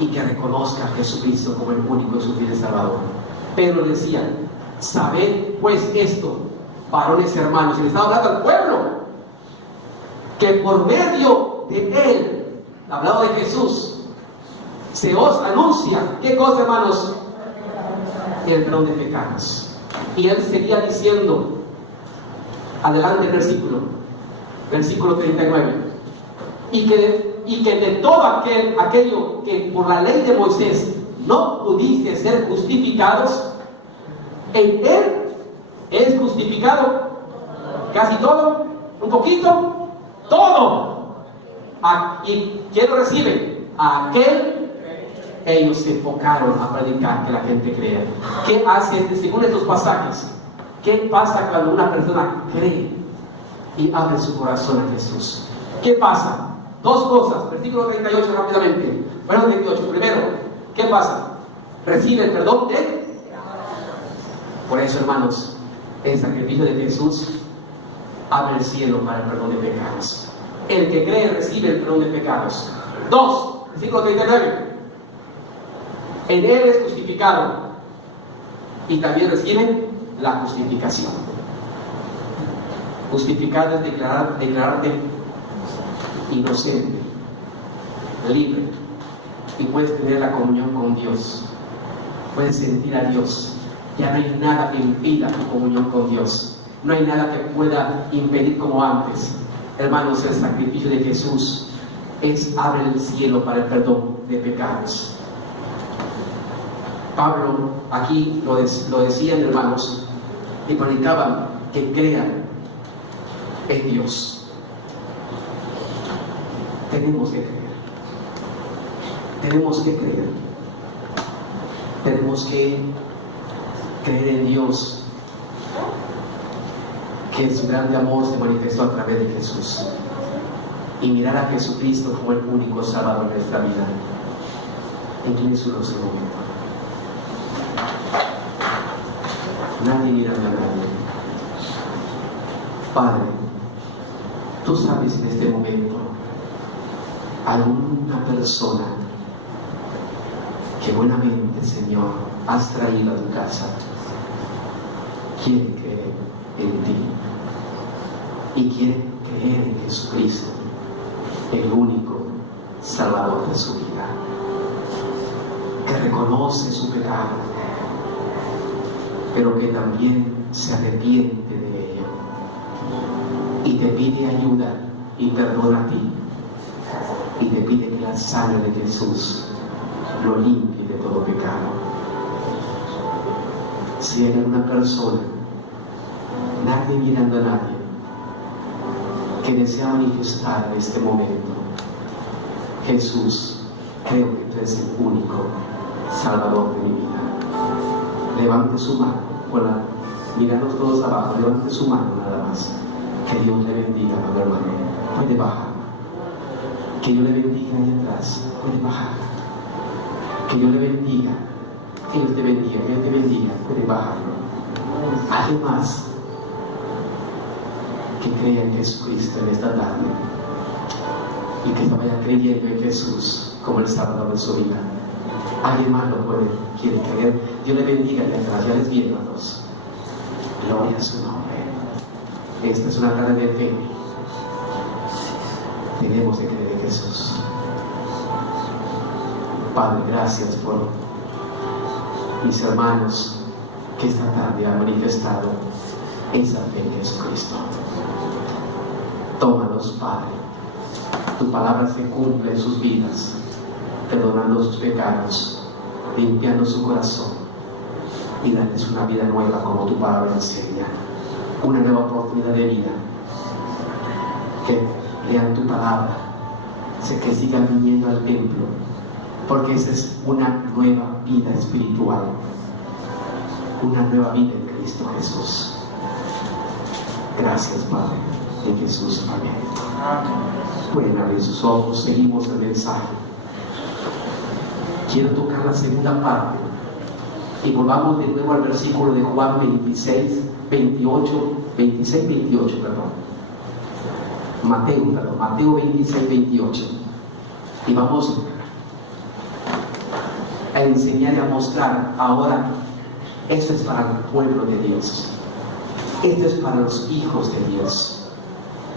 y que reconozca a Jesucristo como el único y suficiente Salvador. Pedro decía, sabed pues esto, varones y hermanos, y le estaba hablando al pueblo, que por medio de Él, hablado de Jesús, se os anuncia, ¿qué cosa, hermanos? El perdón de pecados. Y él seguía diciendo, adelante el versículo 39, y que de todo aquello que por la ley de Moisés no pudiste ser justificados, en él es justificado casi todo, un poquito, todo. ¿Y quién lo recibe? Aquel. Ellos se enfocaron a predicar que la gente crea. ¿Qué hace según estos pasajes? ¿Qué pasa cuando una persona cree y abre su corazón a Jesús? ¿Qué pasa? Dos cosas. Versículo 38 rápidamente. Bueno, 38. Primero, ¿qué pasa? Recibe el perdón de. Por eso, hermanos, el sacrificio de Jesús abre el cielo para el perdón de pecados. El que cree recibe el perdón de pecados. 2, versículo 39. En Él es justificado y también recibe la justificación. Justificado es declararte inocente, libre, y puedes tener la comunión con Dios. Puedes sentir a Dios. Ya no hay nada que impida tu comunión con Dios. No hay nada que pueda impedir como antes. Hermanos, el sacrificio de Jesús abre el cielo para el perdón de pecados. Pablo aquí lo decían, hermanos, y predicaban que crean en Dios. Tenemos que creer. Tenemos que creer. Tenemos que creer en Dios, que su grande amor se manifestó a través de Jesús, y mirar a Jesucristo como el único Salvador de nuestra vida. Incline su rostro un momento. Nadie mira a nadie. Padre, tú sabes en este momento alguna persona que buenamente, Señor, has traído a tu casa, quiere creer en ti y quiere creer en Jesucristo, el único Salvador de su vida, que reconoce su pecado, pero que también se arrepiente de ello y te pide ayuda y perdón a ti, y te pide que la sangre de Jesús lo limpie de todo pecado. Si hay alguna persona, nadie mirando a nadie, que desea manifestar en este momento: Jesús, creo que tú eres el único Salvador de mi vida, levante su mano, mirando todos abajo, levante su mano nada más. Que Dios le bendiga, amado hermano. Puede bajar. Que Dios le bendiga ahí atrás. Puede bajar. Que Dios le bendiga. Que Dios te bendiga. Que Dios te bendiga. Puede bajar. Alguien más que crea en Jesucristo en esta tarde y que vaya creyendo en Jesús como el Salvador de su vida. Alguien más lo quiere creer. Dios le bendiga ahí atrás. Ya les vi a todos. Gloria a su nombre. Esta es una tarde de fe. Tenemos que creer en Jesús. Padre, gracias por mis hermanos que esta tarde han manifestado esa fe en Jesucristo. Tómalos, Padre. Tu palabra se cumple en sus vidas, perdonando sus pecados, limpiando su corazón y darles una vida nueva como tu palabra enseña. Una nueva oportunidad de vida, que lean tu palabra, que sigan viniendo al templo, porque esa es una nueva vida espiritual, una nueva vida en Cristo Jesús. Gracias, Padre, en Jesús. Amén. Pueden abrir sus ojos, seguimos el mensaje. Quiero tocar la segunda parte y volvamos de nuevo al versículo de Juan 26, 28, Mateo 26, 28. Y vamos a enseñar y a mostrar ahora, esto es para el pueblo de Dios, esto es para los hijos de Dios.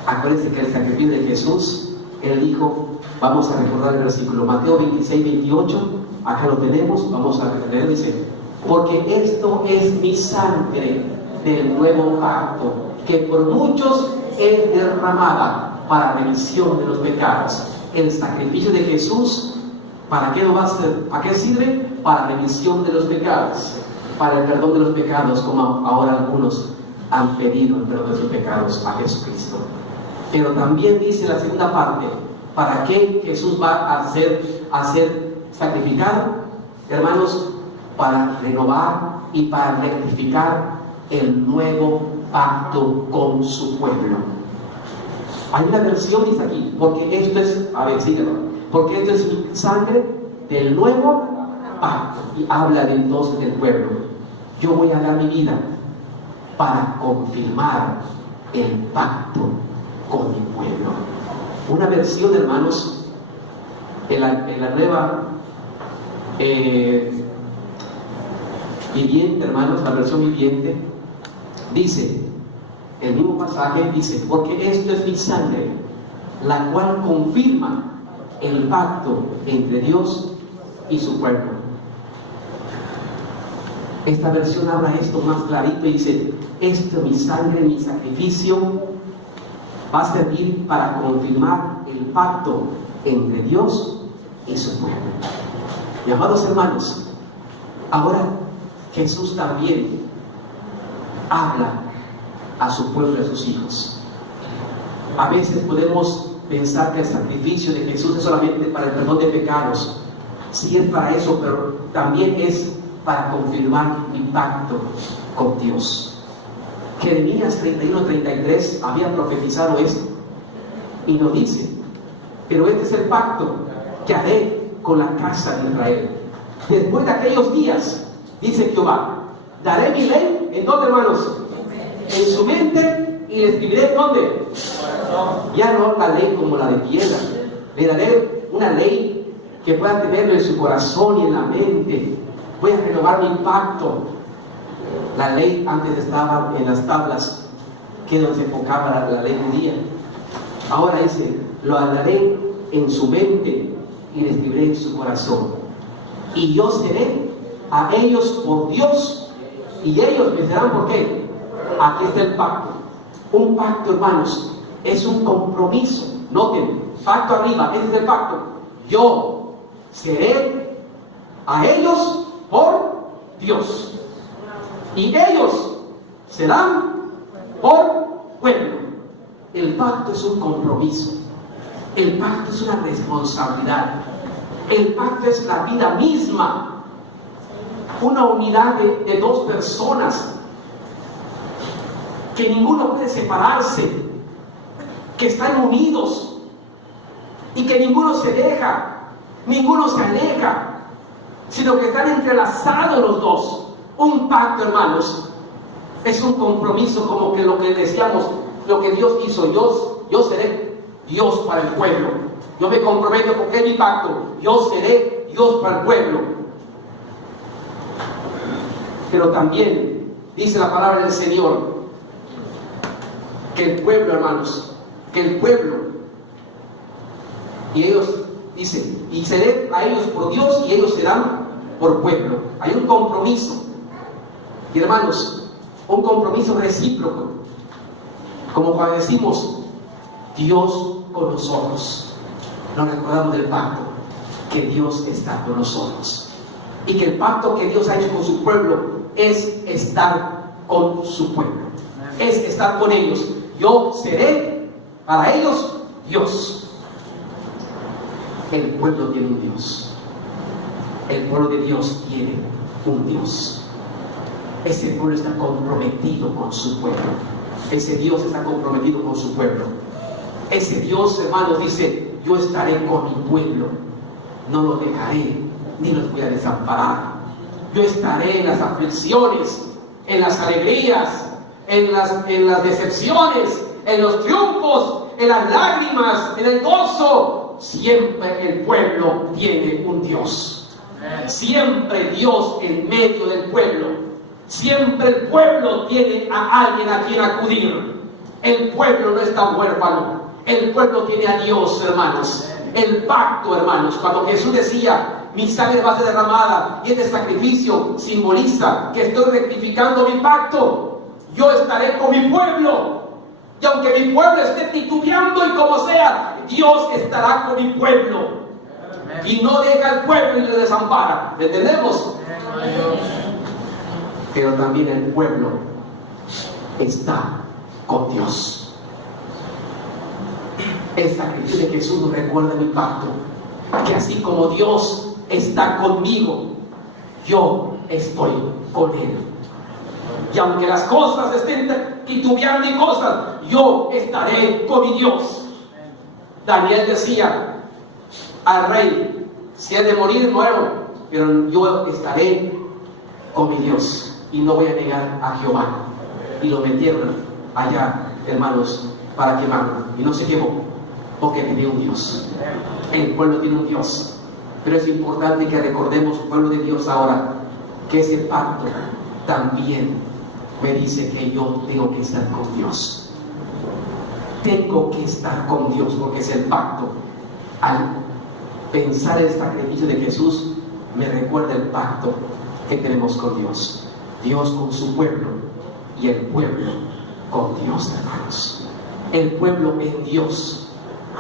Acuérdense que el sacrificio de Jesús, Él dijo, vamos a recordar el versículo, Mateo 26, 28, acá lo tenemos, vamos a leer, dice: porque esto es mi sangre del nuevo pacto, que por muchos es derramada para remisión de los pecados. El sacrificio de Jesús, ¿para qué lo va a hacer? ¿Para qué sirve? Para remisión de los pecados, para el perdón de los pecados, como ahora algunos han pedido el perdón de sus pecados a Jesucristo. Pero también dice la segunda parte: ¿para qué Jesús va a ser sacrificado? Hermanos, para renovar y para rectificar el nuevo pacto con su pueblo. Hay una versión, dice aquí, porque esto es, a ver, síguelo, porque esto es mi sangre del nuevo pacto, y habla de entonces del pueblo. Yo voy a dar mi vida para confirmar el pacto con mi pueblo. Una versión, hermanos, en la nueva viviente, hermanos, la versión viviente, dice, el mismo pasaje dice: porque esto es mi sangre, la cual confirma el pacto entre Dios y su pueblo. Esta versión habla esto más clarito y dice: esto es mi sangre, mi sacrificio va a servir para confirmar el pacto entre Dios y su pueblo. Mi amados hermanos, ahora Jesús también habla a su pueblo y a sus hijos. A veces podemos pensar que el sacrificio de Jesús es solamente para el perdón de pecados. Sí, es para eso, pero también es para confirmar mi pacto con Dios. Jeremías 31:33 había profetizado esto y nos dice: pero este es el pacto que haré con la casa de Israel. Después de aquellos días, dice Jehová, daré mi ley, ¿en dónde, hermanos? En su mente, y le escribiré, ¿dónde? Ya no la ley como la de piedra, le daré una ley que pueda tenerlo en su corazón y en la mente. Voy a renovar mi pacto. La ley antes estaba en las tablas, que nos enfocaba la ley judía. Ahora dice, lo haré en su mente y le escribiré en su corazón. Y yo seré a ellos por Dios, y ellos me serán por qué. Aquí está el pacto. Un pacto, hermanos, es un compromiso. Noten, pacto arriba, ese es el pacto. Yo seré a ellos por Dios, y ellos serán por pueblo. El pacto es un compromiso. El pacto es una responsabilidad. El pacto es la vida misma. Una unidad de dos personas, que ninguno puede separarse, que están unidos y que ninguno se deja, ninguno se aleja, sino que están entrelazados los dos. Un pacto, hermanos, es un compromiso, como que lo que decíamos, lo que Dios hizo. Yo seré Dios para el pueblo. Yo me comprometo porque es mi pacto. Yo seré Dios para el pueblo. Pero también dice la palabra del Señor que el pueblo, hermanos, que el pueblo, y ellos dicen, y seré a ellos por Dios y ellos serán por pueblo. Hay un compromiso, y hermanos, un compromiso recíproco, como cuando decimos Dios con nosotros. Nos recordamos del pacto, que Dios está con nosotros, y que el pacto que Dios ha hecho con su pueblo es estar con su pueblo, es estar con ellos. Yo seré para ellos Dios. El pueblo tiene un Dios. El pueblo de Dios tiene un Dios. Ese pueblo está comprometido con su pueblo. Ese Dios está comprometido con su pueblo. Ese Dios, hermanos, dice: yo estaré con mi pueblo, no los dejaré, ni los voy a desamparar. Yo estaré en las aflicciones, en las alegrías, en las decepciones, en los triunfos, en las lágrimas, en el gozo. Siempre el pueblo tiene un Dios. Siempre Dios en medio del pueblo. Siempre el pueblo tiene a alguien a quien acudir. El pueblo no está huérfano. El pueblo tiene a Dios, hermanos. El pacto, hermanos, cuando Jesús decía: mi sangre va a ser derramada, y este sacrificio simboliza que estoy rectificando mi pacto. Yo estaré con mi pueblo, y aunque mi pueblo esté titubeando y como sea, Dios estará con mi pueblo. Y no deja al pueblo y le desampara. ¿Me entendemos? Pero también el pueblo está con Dios. El sacrificio de Jesús nos recuerda mi pacto, que así como Dios está conmigo, yo estoy con Él. Y aunque las cosas estén titubeando y cosas, yo estaré con mi Dios. Daniel decía al rey: si es de morir, muero, pero yo estaré con mi Dios y no voy a negar a Jehová. Y lo metieron allá, hermanos, para quemarlo, y no se quemó, porque tenía un Dios. El pueblo tiene un Dios. Pero es importante que recordemos, pueblo de Dios, ahora, que ese pacto también me dice que yo tengo que estar con Dios. Tengo que estar con Dios, porque es el pacto. Al pensar el sacrificio de Jesús, me recuerda el pacto que tenemos con Dios. Dios con su pueblo y el pueblo con Dios, hermanos. El pueblo en Dios,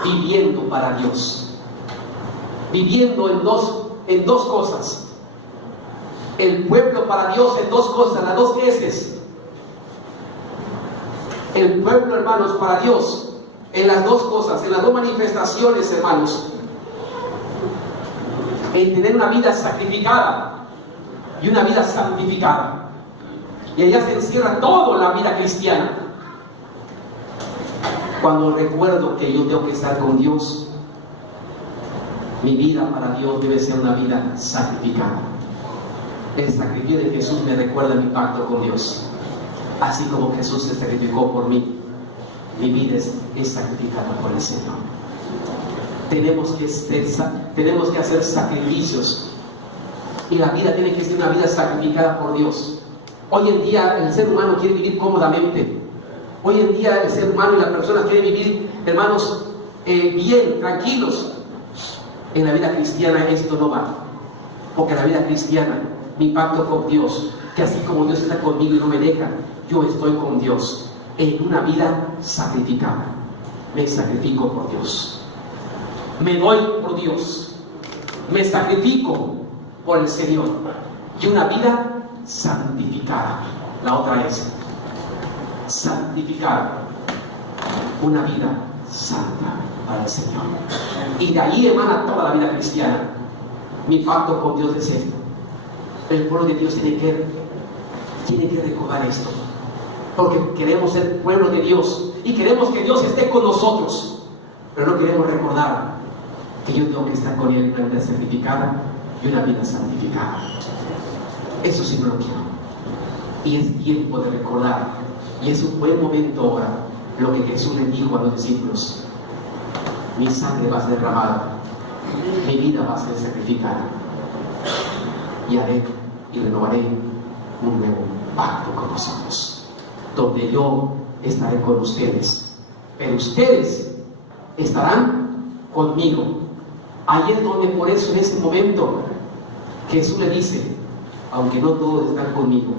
viviendo para Dios. Viviendo en dos cosas. El pueblo para Dios en dos cosas, las dos S. El pueblo, hermanos, para Dios, en las dos cosas, en las dos manifestaciones, hermanos, en tener una vida sacrificada y una vida santificada. Y allá se encierra todo en la vida cristiana. Cuando recuerdo que yo tengo que estar con Dios, mi vida para Dios debe ser una vida sacrificada. El sacrificio de Jesús me recuerda mi pacto con Dios. Así como Jesús se sacrificó por mí, mi vida es sacrificada por el Señor. Tenemos que hacer sacrificios. Y la vida tiene que ser una vida sacrificada por Dios. Hoy en día el ser humano quiere vivir cómodamente. Hoy en día el ser humano y las personas quieren vivir, hermanos, bien, tranquilos. En la vida cristiana esto no va. Porque en la vida cristiana, mi pacto con Dios, que así como Dios está conmigo y no me deja, yo estoy con Dios. En una vida sacrificada. Me sacrifico por Dios. Me doy por Dios. Me sacrifico por el Señor. Y una vida santificada. La otra es santificada. Una vida santa para el Señor. Y de ahí emana toda la vida cristiana. Mi pacto con Dios es esto. El pueblo de Dios tiene que recordar esto. Porque queremos ser pueblo de Dios. Y queremos que Dios esté con nosotros. Pero no queremos recordar que yo tengo que estar con Él en una vida sacrificada y una vida santificada. Eso sí no lo quiero. Y es tiempo de recordar. Y es un buen momento ahora lo que Jesús le dijo a los discípulos. Mi sangre va a ser derramada. Mi vida va a ser sacrificada. Y haré y renovaré un nuevo pacto con vosotros. Donde yo estaré con ustedes. Pero ustedes estarán conmigo. Ahí es donde por eso en ese momento Jesús le dice, aunque no todos están conmigo,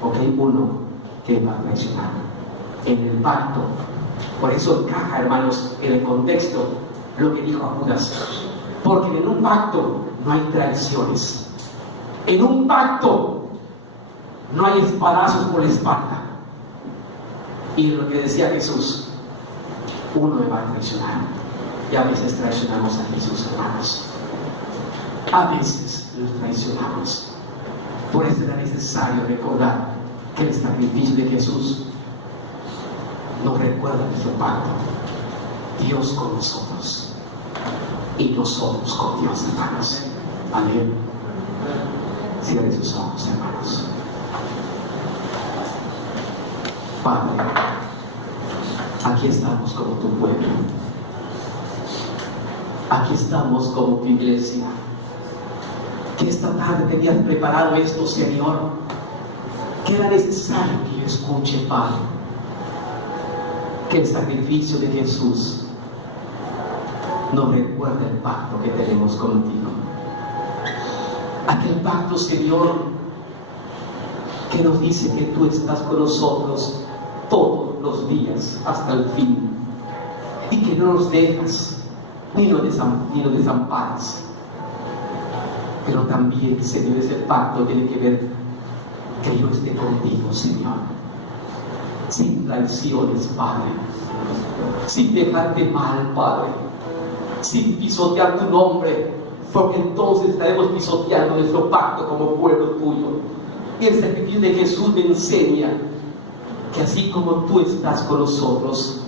porque hay uno que va a traicionar en el pacto. Por eso encaja, hermanos, en el contexto lo que dijo a Judas. Porque en un pacto no hay traiciones. En un pacto no hay espadazos por la espalda. Y lo que decía Jesús, uno me va a traicionar. Y a veces traicionamos a Jesús, hermanos. A veces los traicionamos. Por eso era necesario recordar que el sacrificio de Jesús nos recuerda nuestro pacto. Dios con nosotros y nosotros con Dios, hermanos. Amén. Cierren sus ojos, hermanos. Padre, aquí estamos como tu pueblo. Aquí estamos como tu iglesia. Que esta tarde tenías preparado esto, Señor. Que era necesario que yo escuche, Padre. Que el sacrificio de Jesús nos recuerde el pacto que tenemos contigo. Aquel pacto, Señor, que nos dice que tú estás con nosotros todos los días hasta el fin. Y que no nos dejas ni nos desamparas. Pero también, Señor, ese pacto tiene que ver que yo esté contigo, Señor, sin traiciones, Padre, sin dejarte mal, Padre, sin pisotear tu nombre, porque entonces estaremos pisoteando nuestro pacto como pueblo tuyo. Y el sacrificio de Jesús me enseña que así como tú estás con nosotros,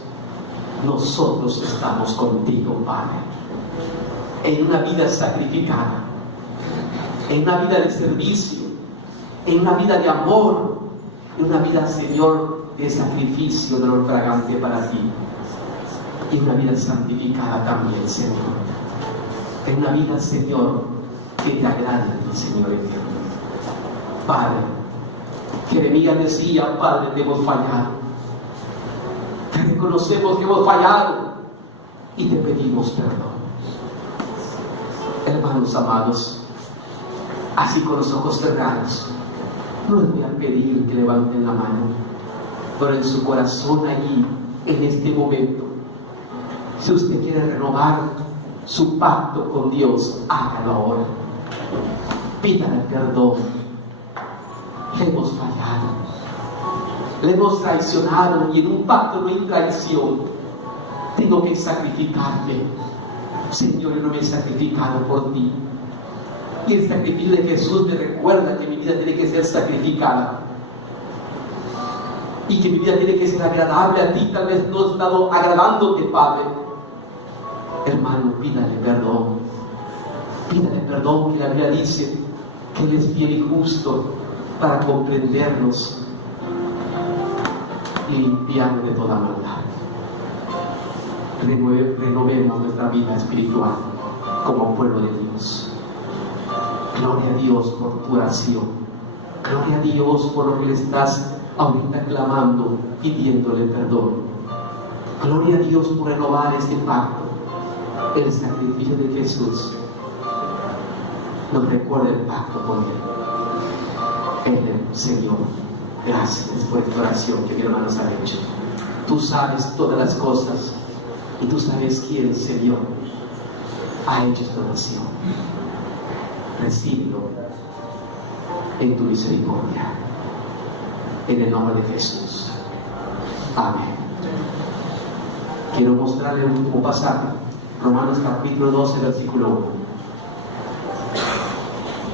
nosotros estamos contigo, Padre, en una vida sacrificada, en una vida de servicio, en una vida de amor, en una vida, Señor, de sacrificio, de olor fragante para ti, y una vida santificada también, Señor, en una vida, Señor, que te agrade a ti, Señor eterno. Padre, Jeremías decía, Padre, te hemos fallado, te reconocemos que hemos fallado y te pedimos perdón. Hermanos amados, así con los ojos cerrados, no les voy a pedir que levanten la mano, pero en su corazón allí, en este momento, si usted quiere renovar su pacto con Dios, hágalo ahora. Pídale perdón. Le hemos fallado. Le hemos traicionado y en un pacto no hay traición. Tengo que sacrificarme. Señor, yo no me he sacrificado por ti. Y el sacrificio de Jesús me recuerda que mi vida tiene que ser sacrificada. Y que mi vida tiene que ser agradable a ti. Tal vez no he estado agradándote, Padre. Hermano, pídale perdón. Pídale perdón, que la Biblia dice que Él es fiel y justo para comprendernos y limpiarnos de toda maldad. Renovemos nuestra vida espiritual como pueblo de Dios. Gloria a Dios por tu oración. Gloria a Dios por lo que le estás ahorita clamando, pidiéndole perdón. Gloria a Dios por renovar este pacto. El sacrificio de Jesús nos recuerda el pacto con Él. Señor, gracias por esta oración que mi hermano nos ha hecho. Tú sabes todas las cosas y tú sabes quién, Señor, ha hecho esta oración. Recíbelo en tu misericordia. En el nombre de Jesús. Amén. Quiero mostrarle un último pasaje. Romanos capítulo 12, versículo 1.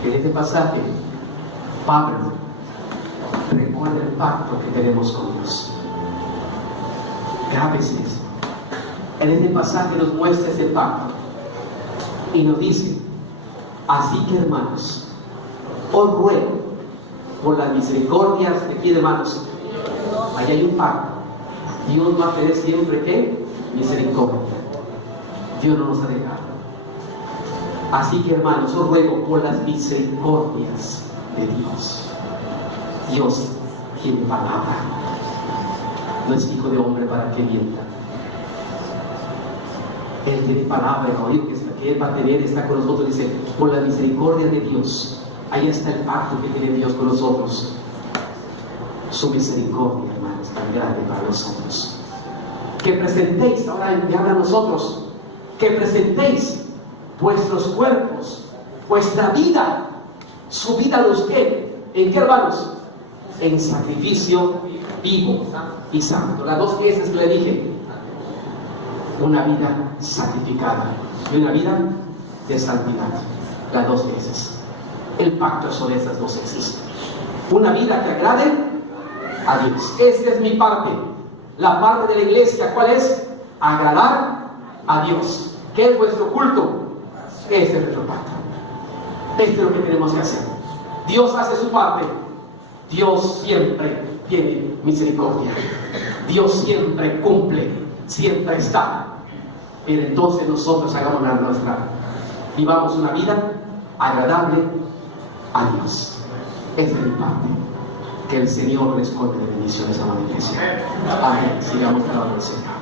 En este pasaje, Pablo recuerda el pacto que tenemos con Dios. Grábese esto. En este pasaje nos muestra ese pacto y nos dice: así que, hermanos, os ruego por las misericordias de quién, hermanos. Allá hay un pacto. Dios va a tener siempre ¿qué? Misericordia. Dios no nos ha dejado. Así que, hermanos, os ruego por las misericordias de Dios. Dios tiene palabra. No es hijo de hombre para que mienta. Él tiene palabra, ¿no? Que Él va a tener, está con nosotros. Dice, por la misericordia de Dios. Ahí está el pacto que tiene Dios con nosotros. Su misericordia, hermanos, tan grande para nosotros. Que presentéis, ahora me habla a nosotros, que presentéis vuestros cuerpos, vuestra vida, su vida los que, ¿en qué, hermanos? En sacrificio vivo y santo. Las dos veces que le dije, una vida sacrificada y una vida de santidad. Las dos veces. El pacto son esas dos veces. Una vida que agrade a Dios. Esta es mi parte. La parte de la iglesia, ¿cuál es? Agradar a Dios. ¿Qué es vuestro culto? Este es nuestro pacto. Esto es lo que tenemos que hacer. Dios hace su parte. Dios siempre tiene misericordia. Dios siempre cumple. Siempre está. Pero entonces nosotros hagamos la nuestra. Vivamos una vida agradable a Dios. Esta es mi parte. Que el Señor les colme de bendiciones a la iglesia. Amén. Sigamos alabando al Señor.